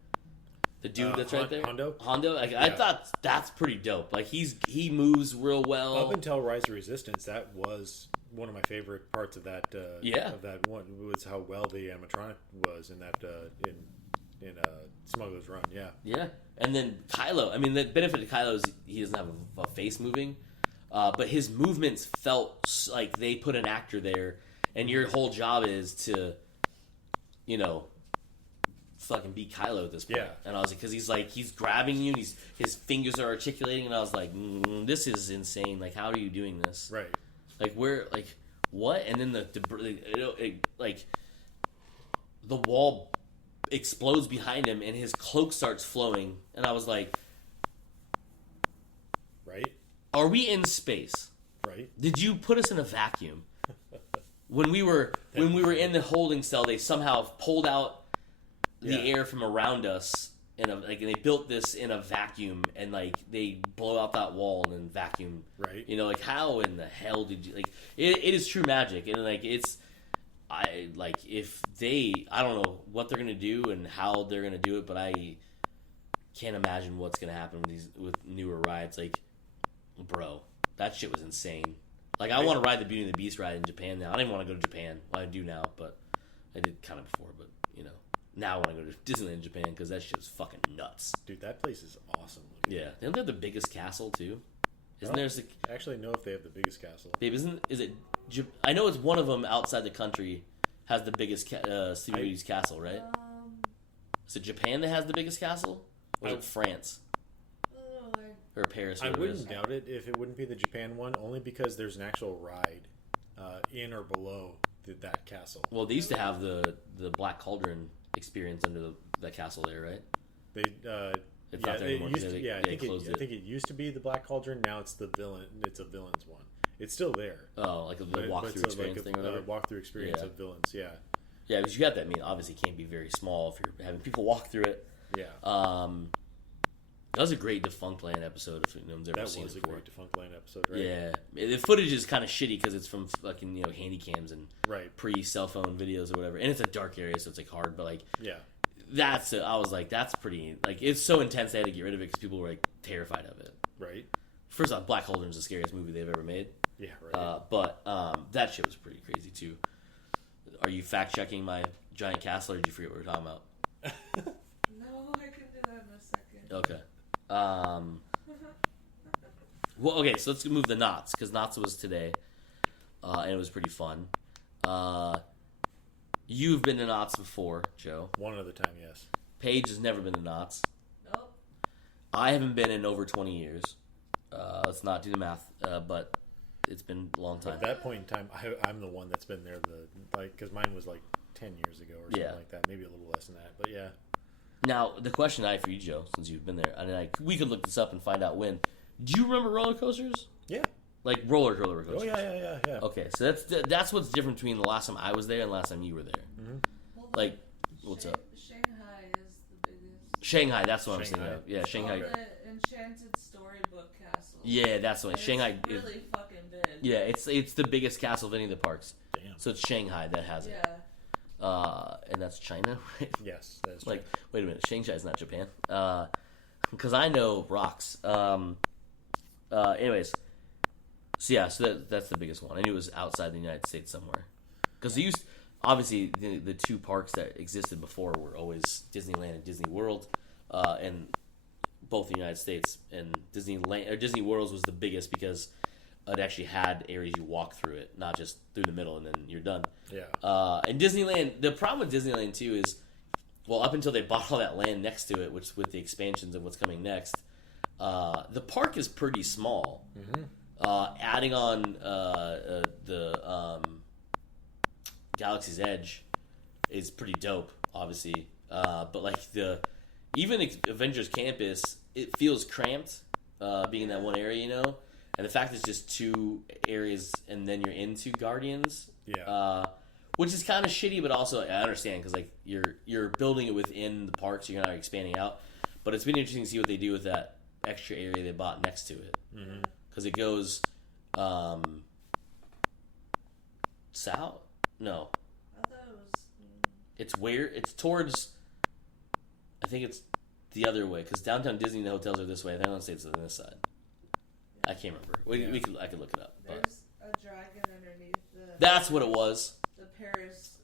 The dude that's right there, Hondo. Like, yeah. I thought that's pretty dope. Like, he moves real well. Up until Rise of Resistance, that was one of my favorite parts of that. Of that one was how well the animatronic was in that in Smuggler's Run. Yeah. Yeah, and then Kylo. I mean, the benefit of Kylo is he doesn't have a face moving, but his movements felt like they put an actor there, and your whole job is to, you know, fucking beat Kylo at this point. Yeah. And I was like, because he's grabbing you, and his fingers are articulating, and I was like, this is insane. Like, how are you doing this? Right. Like, where, like, what? And then like, the wall explodes behind him, and his cloak starts flowing, and I was like, right? Are we in space? Right. Did you put us in a vacuum? When we were in the holding cell, they somehow pulled out the air from around us, and they built this in a vacuum, and like they blow out that wall and then vacuum. Right. You know, like, how in the hell did you, like, it is true magic, and like I don't know what they're gonna do and how they're gonna do it, but I can't imagine what's gonna happen with newer rides. Like, bro, that shit was insane. Like, I want to ride the Beauty and the Beast ride in Japan now. I don't even want to go to Japan. Well, I do now, but I did kind of before. But, you know, now I want to go to Disneyland in Japan because that shit was fucking nuts. Dude, that place is awesome. Yeah, they have the biggest castle too. Isn't there? I actually know if they have the biggest castle. Babe, is it? I know it's one of them outside the country has the biggest Studios castle, right? Is it Japan that has the biggest castle, or is it France? Or Paris. I wouldn't doubt it if it wouldn't be the Japan one, only because there's an actual ride in or below that castle. Well, they used to have the Black Cauldron experience under the castle there, right? I think it used to be the Black Cauldron. Now it's the villain. It's a villain's one. It's still there. Oh, like a walkthrough experience thing, or whatever. Walkthrough experience of villains. Yeah. Yeah, because you got that. I mean, obviously, it can't be very small if you're having people walk through it. Yeah. That was a great Defunct Land episode. If anyone's ever seen it before. That was a great Defunct Land episode, right? Yeah, the footage is kind of shitty because it's from fucking handy cams and pre-cell phone videos or whatever, and it's a dark area, so it's like hard. But like, I was like, that's pretty. Like, it's so intense they had to get rid of it because people were like terrified of it. Right. First off, Black Cauldron's the scariest movie they've ever made. Yeah. Right. But that shit was pretty crazy too. Are you fact checking my giant castle, or did you forget what we were talking about? No, I can do that in a second. Okay. Well, okay, so let's move the Knotts, because Knotts was today, and it was pretty fun. You've been to Knotts before, Joe. One other time, yes. Paige has never been to Knotts. Nope. I haven't been in over 20 years. Let's not do the math, but it's been a long time. At that point in time, I'm the one that's been there, because mine was like 10 years ago or something like that, maybe a little less than that, but yeah. Now, the question I have for you, Joe, since you've been there, and we could look this up and find out when. Do you remember roller coasters? Yeah. Like roller coasters? Oh, yeah. Okay, so that's what's different between the last time I was there and the last time you were there. Mm-hmm. Well, like, what's up? Shanghai is the biggest. Shanghai, that's what I'm saying. Yeah, Shanghai. The Enchanted Storybook Castle. Yeah, that's the one. Shanghai. It's really fucking big. Yeah, it's the biggest castle of any of the parks. Damn. So it's Shanghai that has it. Yeah. And that's China, right? Yes, that is like, wait a minute, Shanghai's not Japan. Because I know rocks. Anyways, so that's the biggest one. I knew it was outside the United States somewhere. Because obviously, the two parks that existed before were always Disneyland and Disney World, and both the United States. And Disney World was the biggest because it actually had areas you walk through it, not just through the middle and then you're done. Yeah. And Disneyland, the problem with Disneyland too is, well, up until they bought all that land next to it, which with the expansions and what's coming next, the park is pretty small. Mm-hmm. Adding on the Galaxy's Edge is pretty dope, obviously. But like even Avengers Campus, it feels cramped, being in that one area, you know. And the fact it's just 2 areas, and then you're into Guardians, which is kind of shitty, but also I understand because like you're building it within the park, so you're not expanding out. But it's been interesting to see what they do with that extra area they bought next to it, because it goes south. No, I thought it was. it's towards. I think it's the other way because downtown Disney and the hotels are this way. I don't say it's on this side. I can't remember. I could look it up. But. There's a dragon underneath the. That's what it was. The Paris.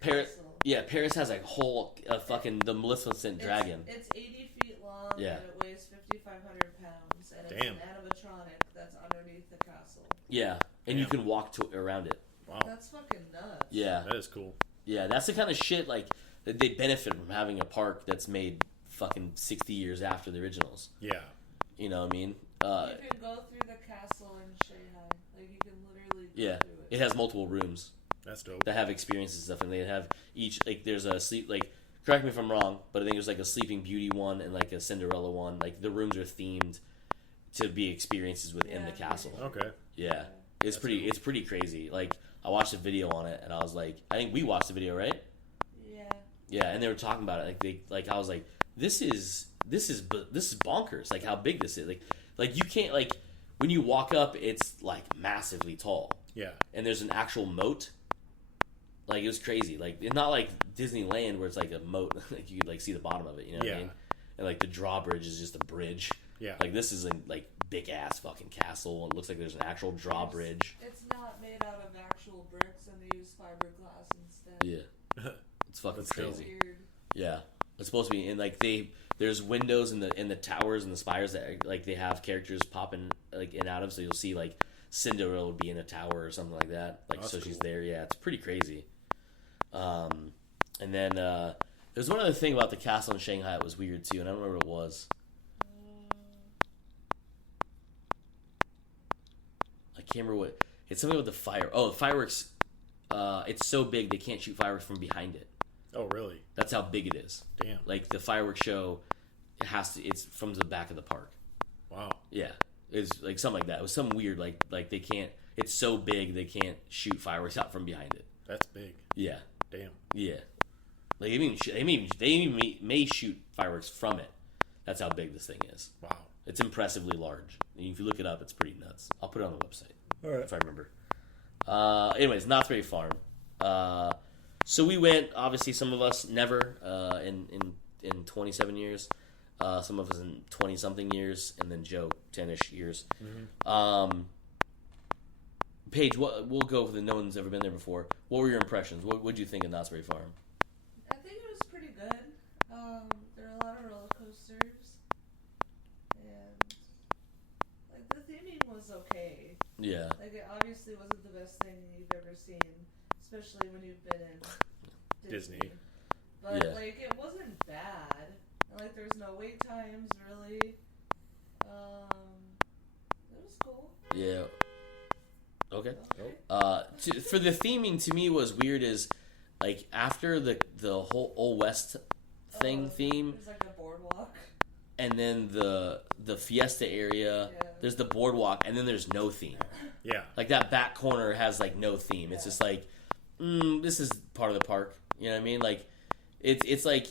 Paris. Castle. Yeah, Paris has a whole fucking the Maleficent dragon. It's 80 feet long. Yeah. And it weighs 5,500 pounds, and it's an animatronic that's underneath the castle. Yeah, and you can walk around it. Wow, that's fucking nuts. Yeah, that is cool. Yeah, that's the kind of shit like that they benefit from having a park that's made fucking 60 years after the originals. Yeah, you know what I mean. You can go through the castle in Shanghai. Like you can literally go through it. It has multiple rooms. That's dope. That have experiences and stuff, and they have each like there's a sleep like. Correct me if I'm wrong, but I think there's like a Sleeping Beauty one and like a Cinderella one. Like the rooms are themed to be experiences within the castle. Okay. Yeah, it's pretty crazy. Like I watched a video on it, and I was like, I think we watched the video, right? Yeah. Yeah, and they were talking about it. I was like, this is bonkers. Like how big this is. Like you can't like when you walk up, it's like massively tall. Yeah. And there's an actual moat. Like it was crazy. Like it's not like Disneyland where it's like a moat. Like you could like see the bottom of it. You know what I mean? And like the drawbridge is just a bridge. Yeah. Like this is a like big ass fucking castle. It looks like there's an actual drawbridge. It's not made out of actual bricks, and they use fiberglass instead. Yeah. It's fucking crazy. Weird. Yeah. It's supposed to be, and like there's windows in the towers and the spires that like they have characters popping like in and out of. So you'll see like Cinderella would be in a tower or something like that. Like so she's there. Yeah, it's pretty crazy. And then there's one other thing about the castle in Shanghai that was weird too, and I don't remember what it was. I can't remember what. It's something with the fire. Oh, the fireworks. It's so big they can't shoot fireworks from behind it. Oh, really? That's how big it is. Damn. Like the fireworks show, it's from the back of the park. Wow. Yeah, it's like something like that. It was some weird like they can't. It's so big they can't shoot fireworks out from behind it. That's big. Yeah. Damn. Yeah. Like they may shoot fireworks from it. That's how big this thing is. Wow. It's impressively large. And if you look it up, it's pretty nuts. I'll put it on the website. All right. If I remember. Anyways, Knott's Berry Farm. So we went. Obviously, some of us never in 27 years. Some of us in 20 something years, and then Joe 10ish years. Mm-hmm. Paige, we'll go with the no one's ever been there before. What were your impressions? What did you think of Knott's Berry Farm? I think it was pretty good. There are a lot of roller coasters, and like the theming was okay. Yeah. Like it obviously wasn't the best thing you've ever seen, especially when you've been in Disney. But like it wasn't bad. And, like there's no wait times really. It was cool. Yeah. Okay. For the theming, to me, was weird is like after the whole Old West theme. There's like a boardwalk. And then the Fiesta area. Yeah. There's the boardwalk, and then there's no theme. Yeah. Like that back corner has like no theme. It's just like, this is part of the park. You know what I mean? Like, it's like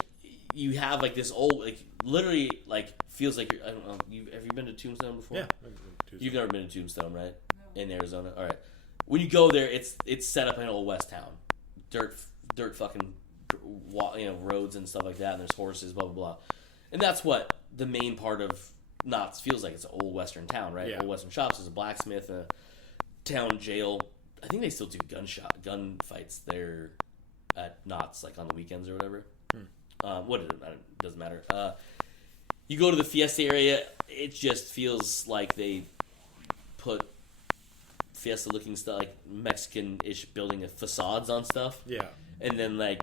you have like this old like literally like feels like I don't know. Have you been to Tombstone before? Yeah. You've never been to Tombstone, right? In Arizona. All right. When you go there, it's set up in Old West Town, dirt fucking, roads and stuff like that, and there's horses, blah blah blah, and that's what the main part of Knott's feels like. It's an old Western town, right? Yeah. Old Western shops. There's a blacksmith, a town jail. I think they still do gun fights there at Knott's, like on the weekends or whatever. What is it? Doesn't matter. You go to the Fiesta area, it just feels like they put Fiesta-looking stuff, like Mexican-ish building of facades on stuff. Yeah. And then, like,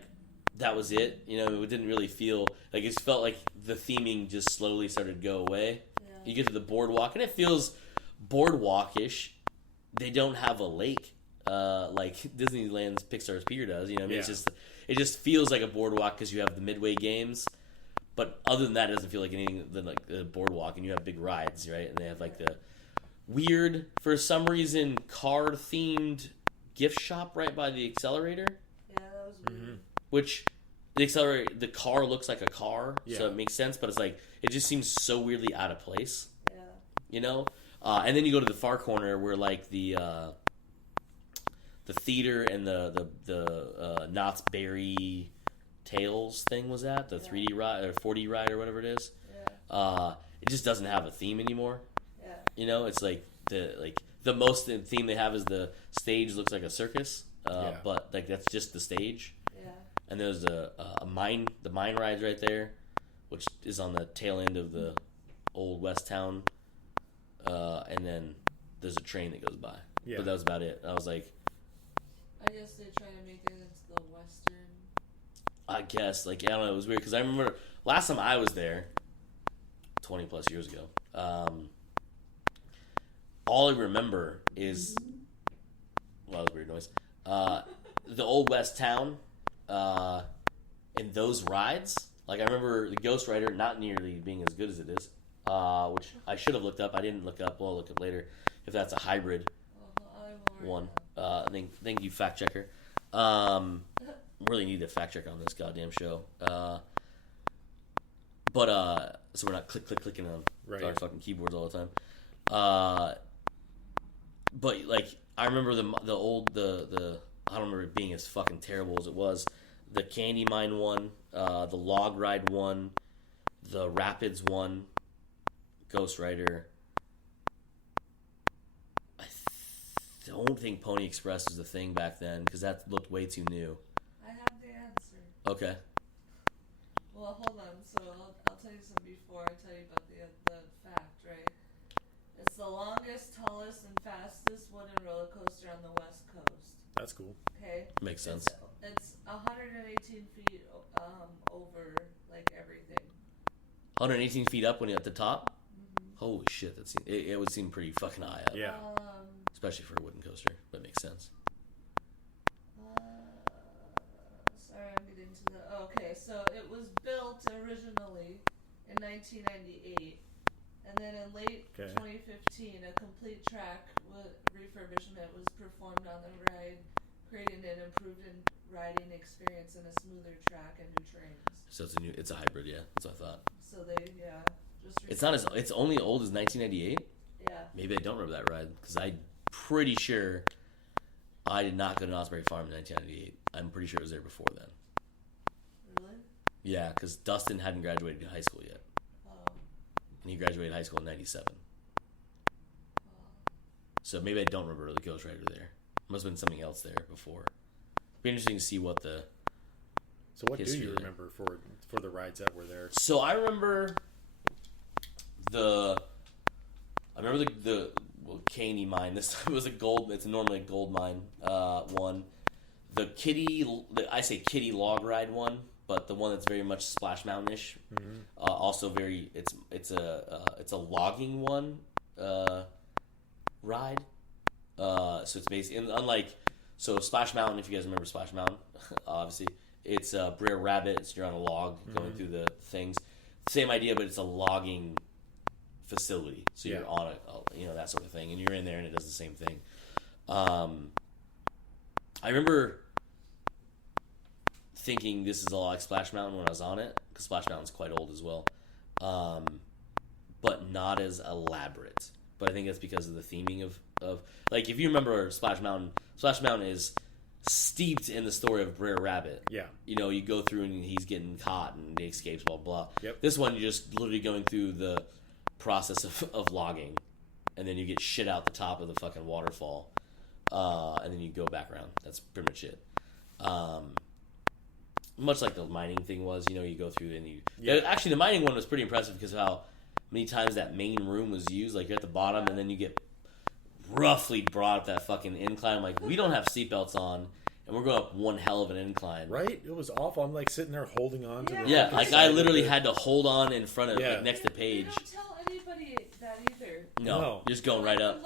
that was it. You know, it didn't really feel... Like, it felt like the theming just slowly started to go away. Yeah. You get to the boardwalk, and it feels boardwalkish. They don't have a lake like Disneyland's Pixar's Pier does. You know what I mean? Yeah. It just feels like a boardwalk because you have the Midway games. But other than that, it doesn't feel like anything than like a boardwalk, and you have big rides, right? And they have like the weird, for some reason, car-themed gift shop right by the accelerator. Yeah, that was weird. Which the car looks like a car, Yeah. so it makes sense. But it's like it just seems so weirdly out of place, Yeah. you know. And then you go to the far corner where like the theater and the Knott's Berry Tales thing was at the 3D ride or 4D ride or whatever it is. Yeah. It just doesn't have a theme anymore. Yeah. You know, it's like the most theme they have is the stage looks like a circus, but like that's just the stage. Yeah. And there's the mine ride's right there, which is on the tail end of the old West Town. And then there's a train that goes by. Yeah. But that was about it. I was like, I guess they try to make it into the Western. I guess, like, I don't know, it was weird because I remember last time I was there, 20 plus years ago, all I remember is, well, that was a weird noise, the old West Town, and those rides. Like, I remember the Ghost Rider not nearly being as good as it is, which I should have looked up. I didn't look up. Well, I'll look up later if that's a hybrid one. Thank you, fact checker. Really need a fact check on this goddamn show. But so we're not clicking on our fucking keyboards all the time. But like I remember the old I don't remember it being as fucking terrible as it was. The Candy Mine one, the Log Ride one, the Rapids one, Ghost Rider. I don't think Pony Express was a thing back then because that looked way too new. I have the answer. Okay. Well, hold on. So I'll tell you something before I tell you about the fact, right? It's the longest, tallest, and fastest wooden roller coaster on the West Coast. That's cool. Okay. Makes sense. It's 118 feet over like everything. 118 feet up when you're at the top? Mm-hmm. Holy shit, it would seem pretty fucking high up. Yeah. Especially for a wooden coaster, but it makes sense. Sorry, I'm getting to the... Okay, so it was built originally in 1998, and then in late 2015, a complete track refurbishment was performed on the ride, creating an improved riding experience and a smoother track and new trains. So it's a hybrid, yeah. That's what I thought. So they, just... It's only old as 1998? Yeah. Maybe I don't remember that ride, because I'm pretty sure I did not go to Knott's Berry Farm in 1998. I'm pretty sure it was there before then. Really? Yeah, because Dustin hadn't graduated high school yet. Oh. And he graduated high school in 97. Oh. So maybe I don't remember the Ghost Rider there. Must have been something else there before. It'd be interesting to see what the... So what do you remember for the rides that were there? So I remember the Candy Mine. This time it was a gold. It's normally a gold mine one. The I say Kitty Log Ride one, but the one that's very much Splash Mountain-ish. Mm-hmm. Also very. It's a logging one ride. So it's basically unlike Splash Mountain. If you guys remember Splash Mountain, obviously it's Brer Rabbit. So you're on a log going through the things. Same idea, but it's a logging facility, so you're on that sort of thing, and you're in there and it does the same thing. I remember thinking this is a lot like Splash Mountain when I was on it, because Splash Mountain's quite old as well, but not as elaborate. But I think that's because of the theming of like, if you remember Splash Mountain is steeped in the story of Brer Rabbit. Yeah. You go through and he's getting caught and he escapes, blah blah. Yep. This one, you're just literally going through the process of logging, and then you get shit out the top of the fucking waterfall, and then you go back around. That's pretty much it. Much like the mining thing was, you go through and you... Yeah. Actually, the mining one was pretty impressive because of how many times that main room was used. Like, you're at the bottom, and then you get roughly brought up that fucking incline. Like, we don't have seatbelts on, and we're going up one hell of an incline. Right? It was awful. I'm, like, sitting there holding on to the... Yeah, like, I literally had to hold on in front of, like, next to Paige. They don't tell anybody that either. No, you're just going right up.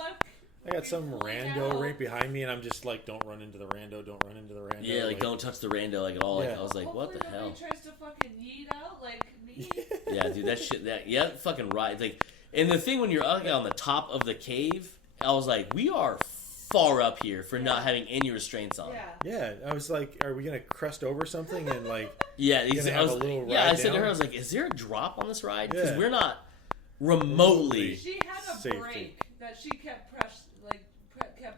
I got some rando right behind me, and I'm just like, don't run into the rando, don't run into the rando. Yeah, like don't touch the rando like at all. Like, I was like, Hopefully what the hell? nobody tries to fucking yeet out like me. Yeah, dude, that shit. That fucking right. Like, and the thing when you're on the top of the cave, I was like, we are far up here for not having any restraints on. Yeah. I was like, are we gonna crest over something and like? Yeah, I said to her, I was like, is there a drop on this ride? Because Yeah. we're not remotely. She had a Safety. break that she kept kept.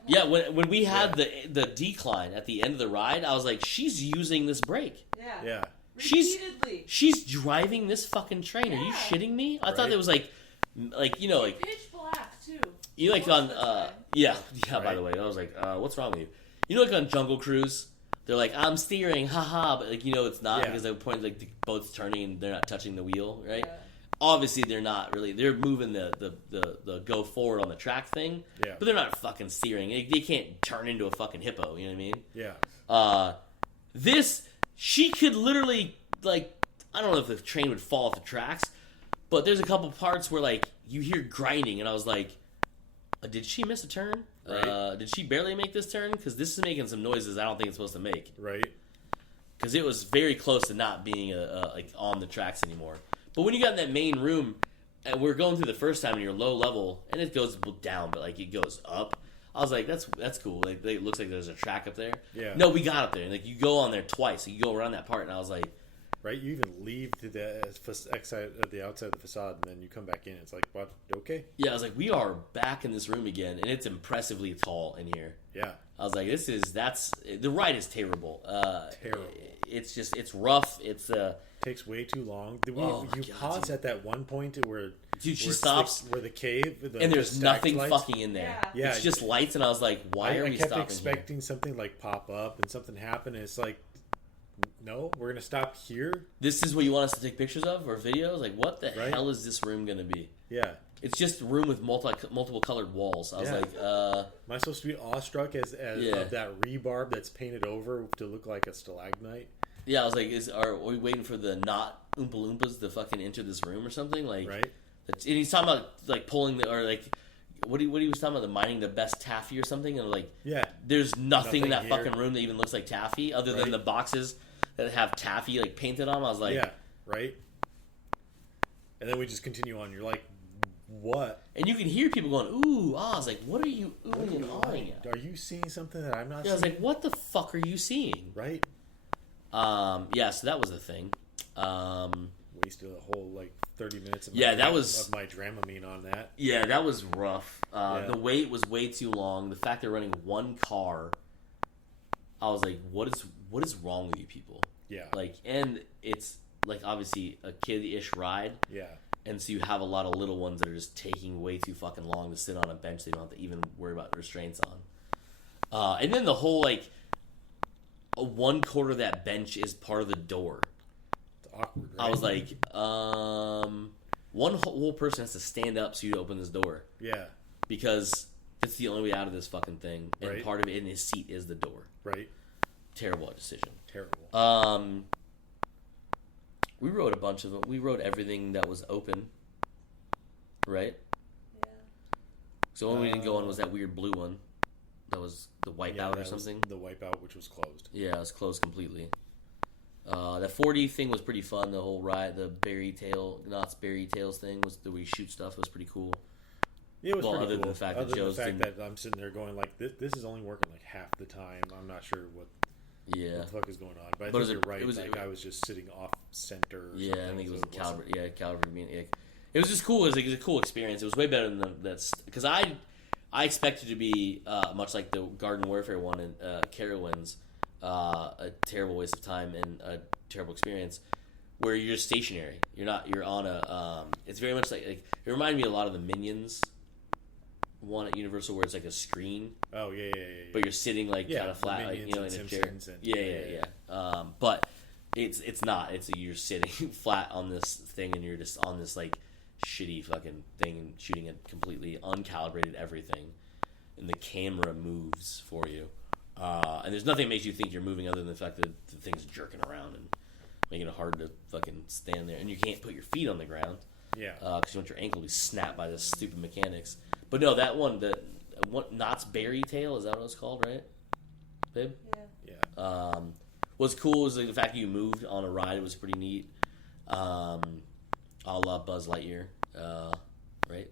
Yeah, when we had the decline at the end of the ride, I was like, she's using this brake. Yeah. Repeatedly. She's driving this fucking train. Are you shitting me? I thought it was like pitch black too. You know, like Most on of the time. By Right. the way, I was like, what's wrong with you? You know, like on Jungle Cruise, they're like, I'm steering, haha, but like it's not because they're pointing like the boat's turning and they're not touching the wheel, right? Yeah. Obviously, they're not really. They're moving the go forward on the track thing, Yeah. but they're not fucking steering. They can't turn into a fucking hippo. You know what I mean? Yeah. This she could literally like. I don't know if the train would fall off the tracks, but there's a couple parts where like you hear grinding, and I was like, did she miss a turn? Right. Did she barely make this turn? Because this is making some noises I don't think it's supposed to make. Right. Because it was very close to not being like on the tracks anymore. But when you got in that main room, and we're going through the first time and you're low level, and it goes down, but like it goes up. I was like, that's cool. Like it looks like there's a track up there. Yeah. No, we got up there, and like you go on there twice. So you go around that part, and I was like, Right. You even leave to the outside of the facade, and then you come back in. It's like, what? Okay. yeah, I was like, we are back in this room again, and it's impressively tall in here. Yeah. I was like, the ride is terrible. Terrible. It's rough. It's Takes way too long. You God, pause dude. at that one point where Dude, she where stops. where the cave And there's nothing lights. fucking in there. Yeah. It's just lights, and I was like, why are I we kept stopping expecting something like pop up and something happen, and it's like, no, we're gonna stop here. here? This is what you want us to take pictures of or videos? Like, what the Right. hell is this room going to be? Yeah. It's just a room with multiple colored walls. I was Yeah. like, Am I supposed to be awestruck as Yeah. of that rebarb that's painted over to look like a stalagmite? yeah, I was like, are we waiting for the Knott Oompa Loompas to fucking enter this room or something? Like, Right. And he's talking about like pulling or like what he was talking about, the mining the best taffy or something, and like Yeah. there's nothing in that Nothing here. fucking room that even looks like taffy other than Right. the boxes that have taffy like painted on them. I was like, Yeah. Right. And then we just continue on. You're like, what? and you can hear people going ooh ah. I was like, what are you oohing and awing at? Are you seeing something that I'm not Yeah, I was seeing? like, what the fuck are you seeing? Right. Yeah, so that was the thing. Wasted a whole like 30 minutes of Yeah, my, that was- of my Dramamine on that. Yeah, that was rough. Yeah. The wait was way too long. The fact they're running one car, I was like, what is wrong with you people? Yeah. Like, and it's like obviously a kid-ish ride, Yeah. and so you have a lot of little ones that are just taking way too fucking long to sit on a bench they don't have to even worry about restraints on. And then the whole like, one quarter of that bench is part of the door. It's awkward, right? I was like, one whole person has to stand up so you open this door Yeah. because it's the only way out of this fucking thing, and Right. part of it in his seat is the door. Right. Terrible decision. Terrible. We rode a bunch of them. We rode everything that was open, right? Yeah. So one we didn't go on was that weird blue one. That was the Wipeout or that something. was the Wipeout, which was closed. Yeah, it was closed completely. That 4D thing was pretty fun. The whole ride, the Knott's Berry Tails thing was the we shoot stuff was pretty cool. Yeah, it was Well, pretty other than cool. the fact that other than Joe's the fact didn't- that I'm sitting there going like, this is only working like half the time. I'm not sure what Yeah. the fuck is going on. But I But think it you're was- right. it was- like, I was just sitting off center. Or Yeah, I something, think it was so in Calvary. Yeah, Calvary being ick. It was just cool. It was a cool experience. It was way better than that because I expected to be much like the Garden Warfare one in Carowinds, a terrible waste of time and a terrible experience where you're just stationary. You're on a. It's very much like it reminded me a lot of the Minions one at Universal where it's like a screen. Oh yeah. But you're sitting like Yeah, kind of the flat, like Minions in a and chair. Simpsons and- Yeah. But it's not. It's you're sitting flat on this thing, and you're just on this like shitty fucking thing and shooting at completely uncalibrated everything, and the camera moves for you. And there's nothing that makes you think you're moving other than the fact that the thing's jerking around and making it hard to fucking stand there, and you can't put your feet on the ground. Yeah. Because you want your ankle to be snapped by this stupid mechanics. But no, that one, Knott's Berry Tail, is that what it's called, right? Babe? Yeah. What's cool is the fact that you moved on a ride. It was pretty neat. A la Buzz Lightyear, right?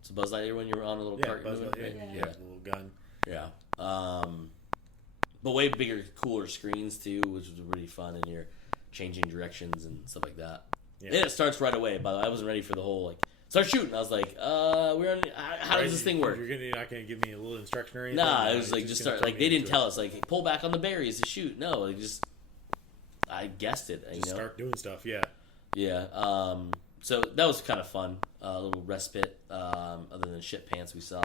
It's a Buzz Lightyear when you're on a little cart. Buzz moving, Lightyear. right? Yeah, the little gun. Yeah. But way bigger, cooler screens too, which was really fun, and you're changing directions and stuff like that. Yeah. And it starts right away. By the way, I wasn't ready for the whole start shooting. I was like, we're on. How does this thing work? You're not going to give me a little instruction or anything? Nah, it was like just start. Like they didn't tell us like pull back on the berries to shoot. No, like just I guessed it. Just start doing stuff. Yeah. Yeah. So that was kind of fun. A little respite, other than the shit pants we saw.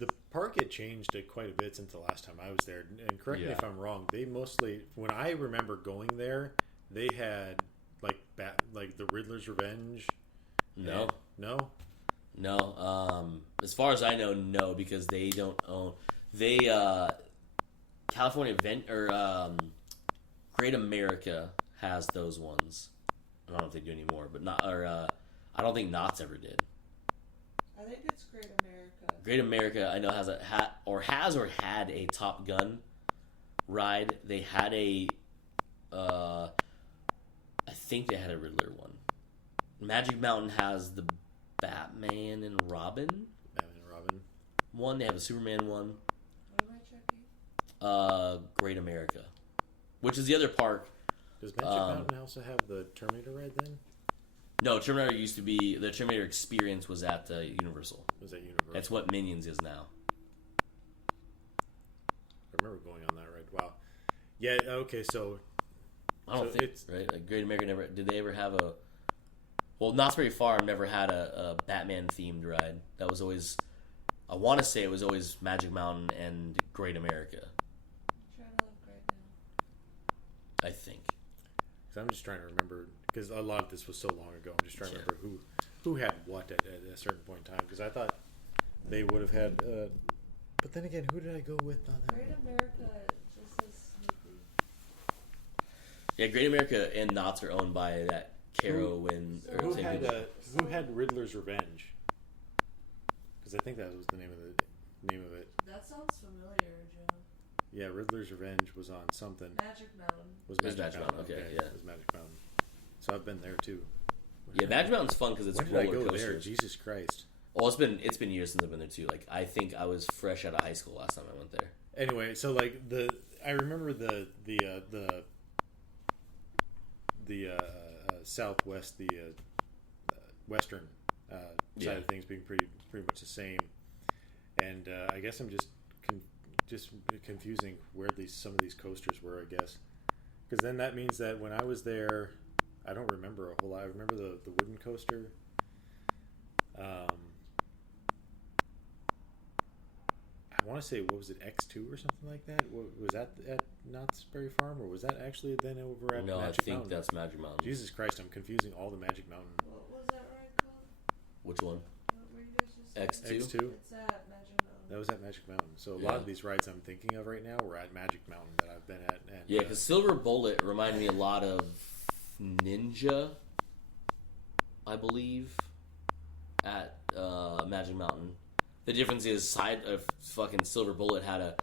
The park had changed quite a bit since the last time I was there. And correct me if I'm wrong. They mostly, when I remember going there, they had like the Riddler's Revenge. No. No. As far as I know, no, because they don't own. They California Great America has those ones. I don't know if they do anymore, but not. Or I don't think Knott's ever did. I think it's Great America. Great America, I know has had a Top Gun ride. They had I think they had a Riddler one. Magic Mountain has the Batman and Robin one. They have a Superman one. What am I checking? Great America, which is the other park. Does Magic Mountain also have the Terminator ride then? No, Terminator used to be the Terminator Experience was at Universal. Was that Universal? That's what Minions is now. I remember going on that ride. Wow. Yeah. Okay. So I don't think it's right. Like Great America never did. They ever have a? Well, Knott's Berry Farm never had a Batman themed ride. That was always. I want to say it was always Magic Mountain and Great America. I'm trying to look right now. I think. Because I'm just trying to remember. Because a lot of this was so long ago. I'm just trying to remember who had what at a certain point in time. Because I thought they would have had. But then again, who did I go with on that? Great America just says Snoopy. Yeah, Great America and Knott's are owned by that Carowin. Who had Riddler's Revenge? Because I think that was the name of it. That sounds familiar, Joe. Yeah, Riddler's Revenge was on something. Magic Mountain. Was Magic Mountain? Okay, yeah. It was Magic Mountain. So I've been there too. Yeah, Magic Mountain's fun because it's when did roller I go coasters. there? Jesus Christ. Well, it's been years since I've been there too. Like I think I was fresh out of high school last time I went there. Anyway, so like I remember the Southwest, the Western side of things being pretty much the same, and I guess I'm just confusing where some of these coasters were. I guess because then that means that when I was there, I don't remember a whole lot. I remember the wooden coaster. I want to say, what was it, X2 or something like that? Was that at Knott's Berry Farm, or was that actually then over at Magic Mountain? No, I think that's Magic Mountain. Jesus Christ, I'm confusing all the Magic Mountain. What was that ride called? Which one? What were you guys just saying? X2? It's at Magic Mountain. That was at Magic Mountain. So a lot of these rides I'm thinking of right now were at Magic Mountain that I've been at. And, yeah, because Silver Bullet reminded me a lot of Ninja, I believe, at Magic Mountain. The difference is side of fucking Silver Bullet had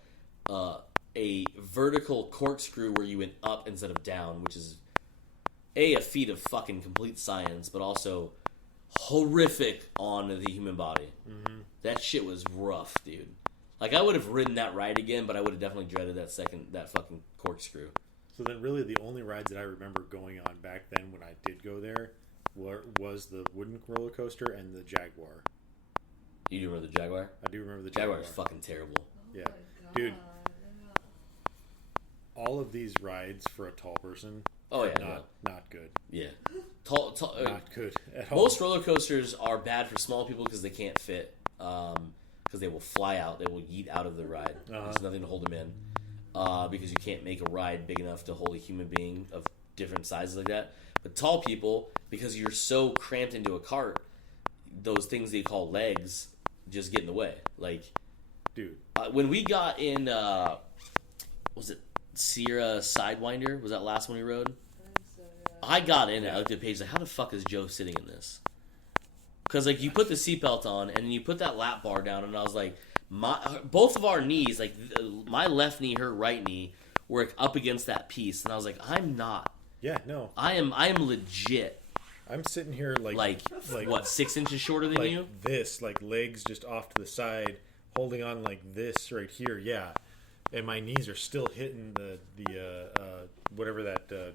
a vertical corkscrew where you went up instead of down, which is a feat of fucking complete science, but also horrific on the human body. Mm-hmm. That shit was rough, dude. Like I would have ridden that ride again, but I would have definitely dreaded that fucking corkscrew. So then, really, the only rides that I remember going on back then when I did go there was the wooden roller coaster and the Jaguar. You do remember the Jaguar? I do remember the Jaguar. Jaguar is fucking terrible. Yeah, dude. All of these rides for a tall person. Oh yeah, not good. Yeah, tall, not good at all. Most roller coasters are bad for small people because they can't fit. Because they will fly out, they will yeet out of the ride. There's nothing to hold them in. Because you can't make a ride big enough to hold a human being of different sizes like that. But tall people, because you're so cramped into a cart, those things they call legs just get in the way. Like, dude, when we got in, was it Sierra Sidewinder was that last one we rode. I think so, yeah. I got in it. I looked at Paige like, how the fuck is Joe sitting in this? Because like you put the seatbelt on and then you put that lap bar down, and I was like, both of our knees, like my left knee, her right knee, were up against that piece, and I was like, I'm not. Yeah, no. I am legit. I'm sitting here like what, 6 inches shorter than like you? this, like legs just off to the side, holding on like this right here. Yeah, and my knees are still hitting the whatever that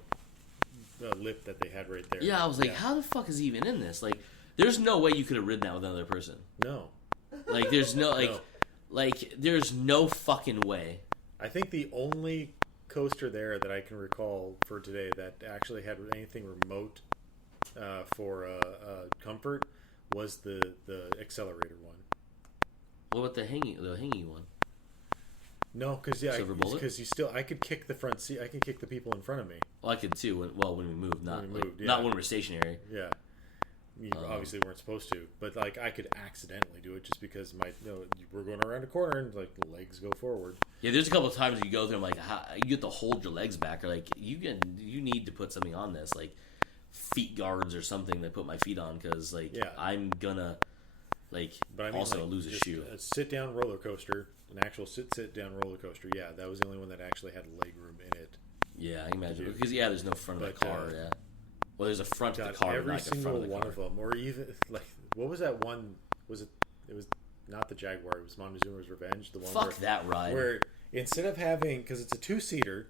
lip that they had right there. Yeah, I was like, how the fuck is he even in this? Like, there's no way you could have ridden that with another person. No. Like, there's no No. like there's no fucking way. I think the only coaster there that I can recall for today that actually had anything remote for comfort was the accelerator one. What about the hangy one? No, because Silver Bullet? because I could kick the front seat. I can kick the people in front of me. Well, I could too. When we moved, not When we moved, yeah. not when we're stationary. Yeah, you obviously weren't supposed to, but like I could accidentally do it just because we're going around a corner and like the legs go forward. Yeah, there's a couple of times you go through. I'm like, you get to hold your legs back, or like you need to put something on this, like feet guards or something to put my feet on, because like I'm gonna like also lose a shoe. A sit down roller coaster, an actual sit down roller coaster. Yeah, that was the only one that actually had leg room in it. Yeah, I can imagine, because there's no front of the car. Yeah, well, there's a front of the car, every not single front of the one car. of them, or even like what was that one? Was it? It was not the Jaguar. It was Montezuma's Revenge. The one. Fuck that ride. Where instead of having, because it's a 2-seater,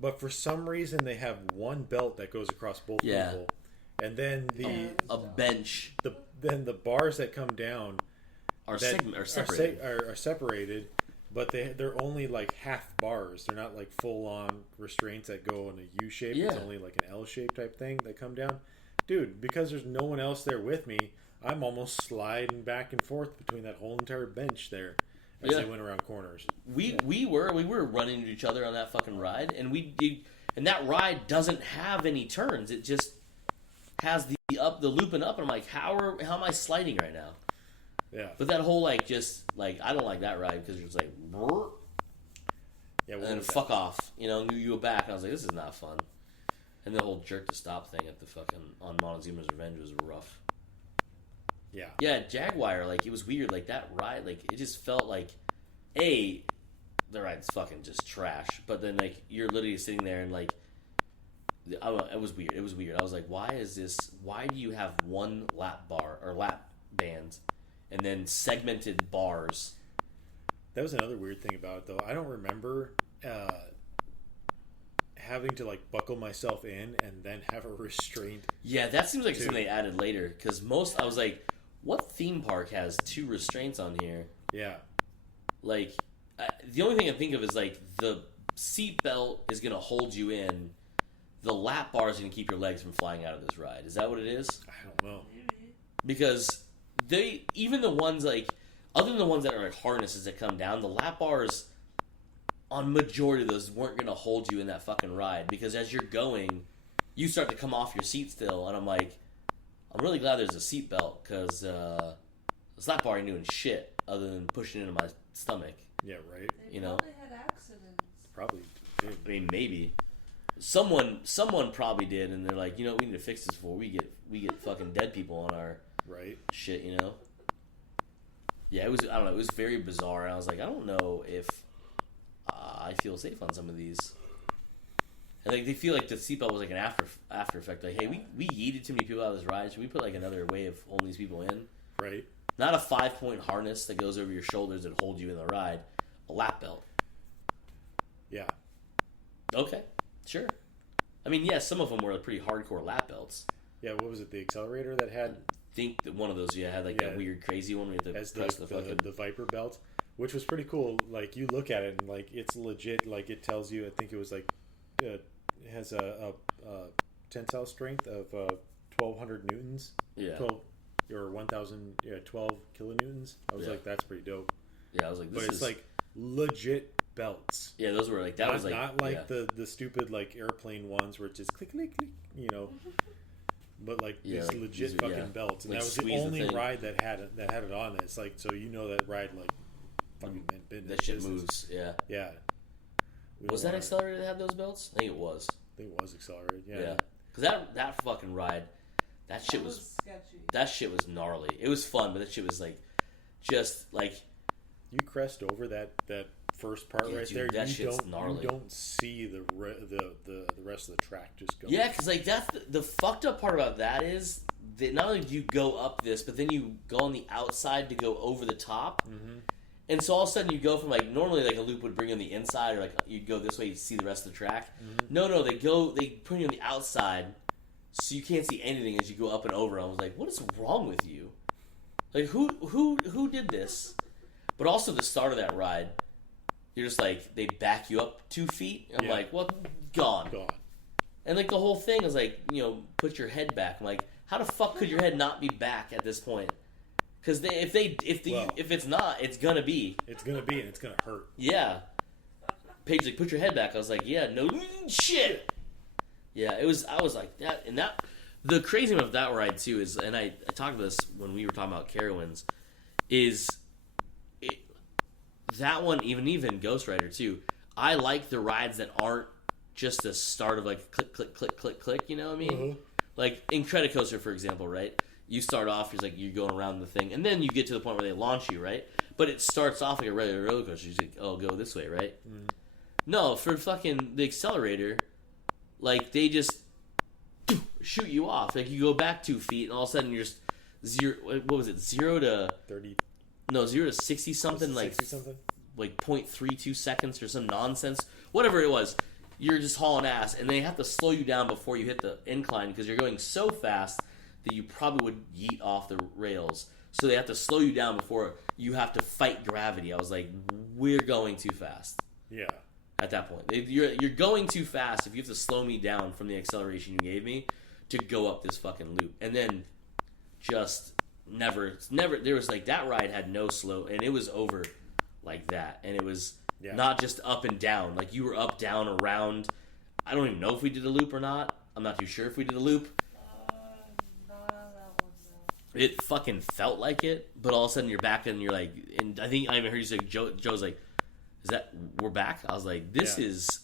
but for some reason they have one belt that goes across both people, and then a bench. Then the bars that come down are separated, but they're only like half bars. They're not like full on restraints that go in a U shape. Yeah. It's only like an L shape type thing that come down. Dude, because there's no one else there with me, I'm almost sliding back and forth between that whole entire bench there as they went around corners. We were running into each other on that fucking ride, and and that ride doesn't have any turns. It just has the looping up, and I'm like, how am I sliding right now? Yeah. But that whole I don't like that ride, because you're just like, brrr, Yeah. and then fuck off. You go back, and I was like, this is not fun. And the whole jerk to stop thing at the fucking on Montezuma's Revenge was rough. Yeah. Yeah, Jaguar, like, it was weird. Like, that ride, like, it just felt like, the ride's fucking just trash. But then, like, you're literally sitting there and, like, it was weird. It was weird. I was like, why do you have one lap bar or lap band and then segmented bars? That was another weird thing about it, though. I don't remember having to like buckle myself in and then have a restraint. Yeah, that seems like something they added later, because I was like, what theme park has 2 restraints on here? Yeah. Like, the only thing I think of is like the seat belt is going to hold you in. The lap bar is going to keep your legs from flying out of this ride. Is that what it is? I don't know. Maybe. Because even the ones like, other than the ones that are like harnesses that come down, the lap bars on majority of those weren't going to hold you in that fucking ride, because as you're going, you start to come off your seat still, and I'm like, I'm really glad there's a seat belt, because the lap bar ain't doing shit other than pushing into my stomach. Yeah, right. They probably had accidents. Probably did. I mean, maybe someone probably did, and they're like, we need to fix this before we get fucking dead people on our shit, Yeah, it was. I don't know. It was very bizarre, and I was like, I don't know if I feel safe on some of these. And like, they feel like the seatbelt was like an after effect. Like, hey, we yeeted too many people out of this ride. Should we put like another way of holding these people in? Right. Not a 5-point harness that goes over your shoulders and hold you in the ride. A lap belt. Yeah. Okay, sure. I mean, yeah, some of them were pretty hardcore lap belts. Yeah. What was it? The accelerator that had? I think that one of those, had like that weird, crazy one where you have to press the Viper belt, which was pretty cool. Like, you look at it and like it's legit. Like, it tells you. I think it was like it has a tensile strength of 1,200 newtons. Yeah. 12 or 1,000. Yeah, 12 kilonewtons. I was like, that's pretty dope. Yeah, I was like, it's like legit belts. Yeah, those were like that. Was like not like the stupid like airplane ones where it's just click click click. But like these legit fucking belts, and like, that was the only ride that had it on it. It's like, so that ride like fucking meant business. That shit moves. Yeah. Yeah. Was that Accelerator that had those belts? I think it was. I think it was Accelerated. Yeah. Because that fucking ride, that shit was sketchy. That shit was gnarly. It was fun, but that shit was like, just like. You crest over that first part right there. That shit's gnarly. You don't see the rest of the track just go. Yeah, because like that's the fucked up part about that is that not only do you go up this, but then you go on the outside to go over the top. Mm-hmm. And so all of a sudden you go from like normally like a loop would bring you on the inside or like you go this way you see the rest of the track. Mm-hmm. No, they put you on the outside so you can't see anything as you go up and over. I was like, what is wrong with you? Like who did this? But also the start of that ride, you're just like they back you up 2 feet. I'm like, what? Gone. And like the whole thing is like put your head back. I'm like, how the fuck could your head not be back at this point? Because if it's not, it's gonna be. It's gonna be, and it's gonna hurt. Yeah. Paige like, put your head back. I was like, yeah, no shit. Yeah, it was. I was like that, and that. The crazy thing about that ride too is, and I talked about this when we were talking about Carowinds, is that one even Ghost Rider too. I like the rides that aren't just the start of like click click click click click. You know what I mean? Mm-hmm. Like Incredicoaster, for example, right? You start off, you're going around the thing, and then you get to the point where they launch you, right? But it starts off like a regular roller coaster. You're like, oh, go this way, right? Mm. No, for fucking the Accelerator, like, they just shoot you off. Like, you go back 2 feet, and all of a sudden you're just what was it, 0 to... 30. No, 0 to 60-something, like... 60-something? Like 0.32 seconds or some nonsense. Whatever it was, you're just hauling ass, and they have to slow you down before you hit the incline, because you're going so fast that you probably would yeet off the rails. So they have to slow you down before you have to fight gravity. I was like, we're going too fast. Yeah. At that point. You're going too fast if you have to slow me down from the acceleration you gave me to go up this fucking loop. And then just never, there was like, that ride had no slow, and it was over like that. And it was not just up and down. Like, you were up, down, around. I don't even know if we did a loop or not. I'm not too sure if we did a loop. It fucking felt like it, but all of a sudden you're back and you're like, and I think I even heard you say, Joe's like, is that, we're back? I was like, this is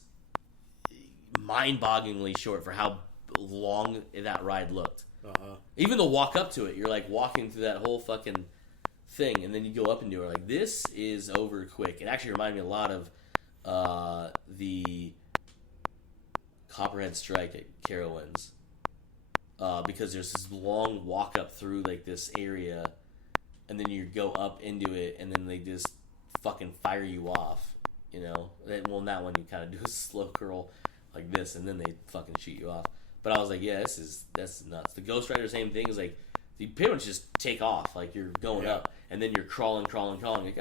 mind-bogglingly short for how long that ride looked. Uh-huh. Even the walk up to it, you're like walking through that whole fucking thing, and then you go up and do it. Like, this is over quick. It actually reminded me a lot of the Copperhead Strike at Carowinds. Because there's this long walk up through like this area, and then you go up into it, and then they just fucking fire you off. Well, in that one you kind of do a slow curl like this, and then they fucking shoot you off. But I was like, yeah, that's nuts. The Ghost Rider, same thing, is like the pretty much just take off, like you're going up, and then you're crawling, like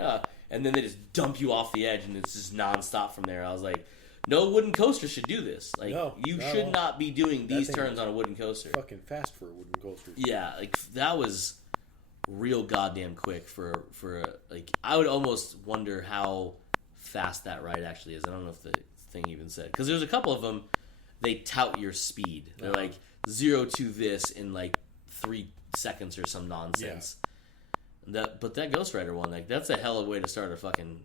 and then they just dump you off the edge, and it's just nonstop from there. I was like, no wooden coaster should do this. Like, you should not be doing these turns on a wooden coaster. Fucking fast for a wooden coaster. Yeah, like, that was real goddamn quick for like, I would almost wonder how fast that ride actually is. I don't know if the thing even said. Because there's a couple of them, they tout your speed. They're like, 0 to this in, like, 3 seconds or some nonsense. Yeah. But that Ghost Rider one, like, that's a hell of a way to start a fucking,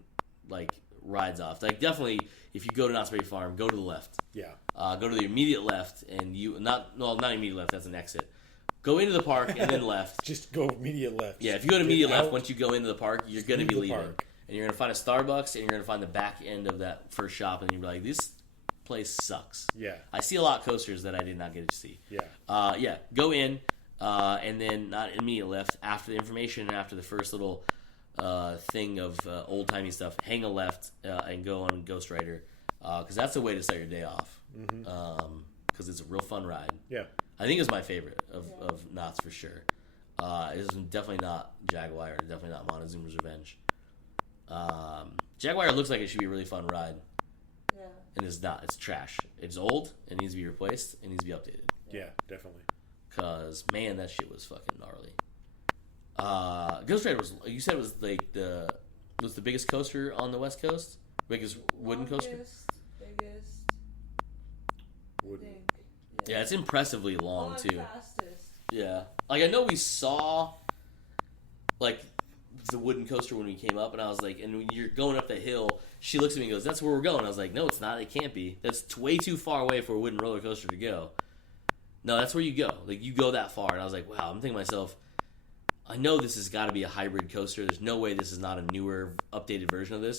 like, rides off. Like, definitely, if you go to Knott's Berry Farm, go to the left. Yeah. Go to the immediate left, and not immediate left, that's an exit. Go into the park and then left. Just go immediate left. Yeah, if you go to immediate left, once you go into the park, you're going to be leaving. And you're going to find a Starbucks, and you're going to find the back end of that first shop, and you're like, this place sucks. Yeah. I see a lot of coasters that I did not get to see. Yeah. Go in, and then not immediate left, after the information and after the first little thing of old-timey stuff, hang a left and go on Ghost Rider, because that's a way to start your day off, because it's a real fun ride. Yeah. I think it's my favorite of Knott's for sure. It's definitely not Jaguar, definitely not Montezuma's Revenge. Jaguar looks like it should be a really fun ride. Yeah. And it's not. It's trash. It's old. It needs to be replaced. It needs to be updated. Yeah, definitely. Because, man, that shit was fucking gnarly. Ghost Rider was, you said it was like was the biggest coaster on the West Coast? Biggest wooden coaster? Biggest. Wooden. Yeah, it's impressively long, too. Fastest. Yeah. Like, I know we saw, like, the wooden coaster when we came up, and I was like, and when you're going up that hill, she looks at me and goes, "That's where we're going." I was like, "No, it's not. It can't be. That's way too far away for a wooden roller coaster to go." No, that's where you go. Like, you go that far. And I was like, wow, I'm thinking to myself, I know this has got to be a hybrid coaster. There's no way this is not a newer, updated version of this.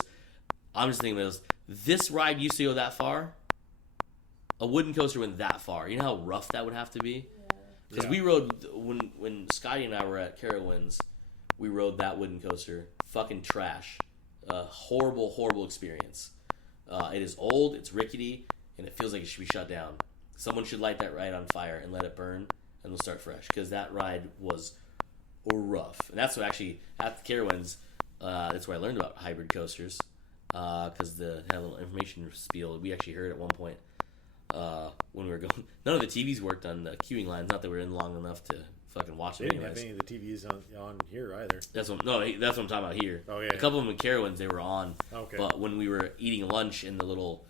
I'm just thinking this ride used to go that far. A wooden coaster went that far. You know how rough that would have to be? Because we rode, when Scotty and I were at Carowinds, we rode that wooden coaster. Fucking trash. Horrible, horrible experience. It is old, it's rickety, and it feels like it should be shut down. Someone should light that ride on fire and let it burn, and we'll start fresh. Because that ride was rough. And that's what actually, at the Carowinds, that's where I learned about hybrid coasters. Because they had a little information spiel. We actually heard at one point when we were going. None of the TVs worked on the queuing lines. Not that we were in long enough to fucking watch them. They didn't have any of the TVs on here either. That's what I'm talking about here. Oh yeah. A couple of them in Carowinds they were on. Okay. But when we were eating lunch in the little,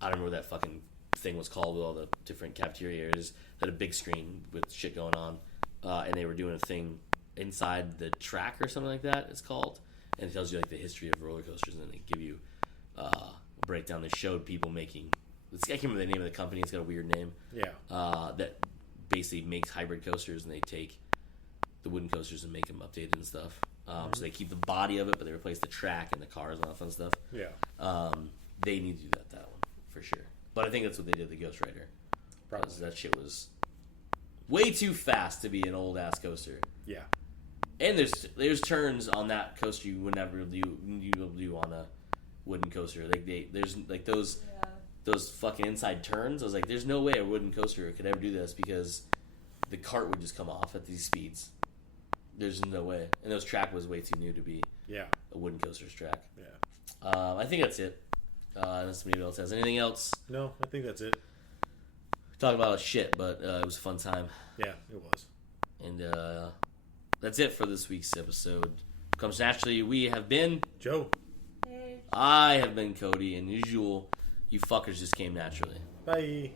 I don't know what that fucking thing was called with all the different cafeteria areas, had a big screen with shit going on, and they were doing a thing inside the track or something like that. It's called, and it tells you like the history of roller coasters, and they give you a breakdown. They showed people making. I can't remember the name of the company. It's got a weird name. Yeah. That basically makes hybrid coasters, and they take the wooden coasters and make them updated and stuff. So they keep the body of it, but they replace the track and the cars and all that fun stuff. Yeah. They need to do that one for sure. But I think that's what they did with the Ghost Rider. Probably that shit was way too fast to be an old ass coaster. Yeah. And there's turns on that coaster you would never do on a wooden coaster. Like there's like those fucking inside turns. I was like, there's no way a wooden coaster could ever do this because the cart would just come off at these speeds. There's no way. And those track was way too new to be a wooden coaster's track. Yeah. I think that's it. Unless somebody else has anything else. No, I think that's it. Talk about shit, but it was a fun time. Yeah, it was. And that's it for this week's episode. Comes naturally, we have been Joe. Hey. I have been Cody, and usual, you fuckers just came naturally. Bye.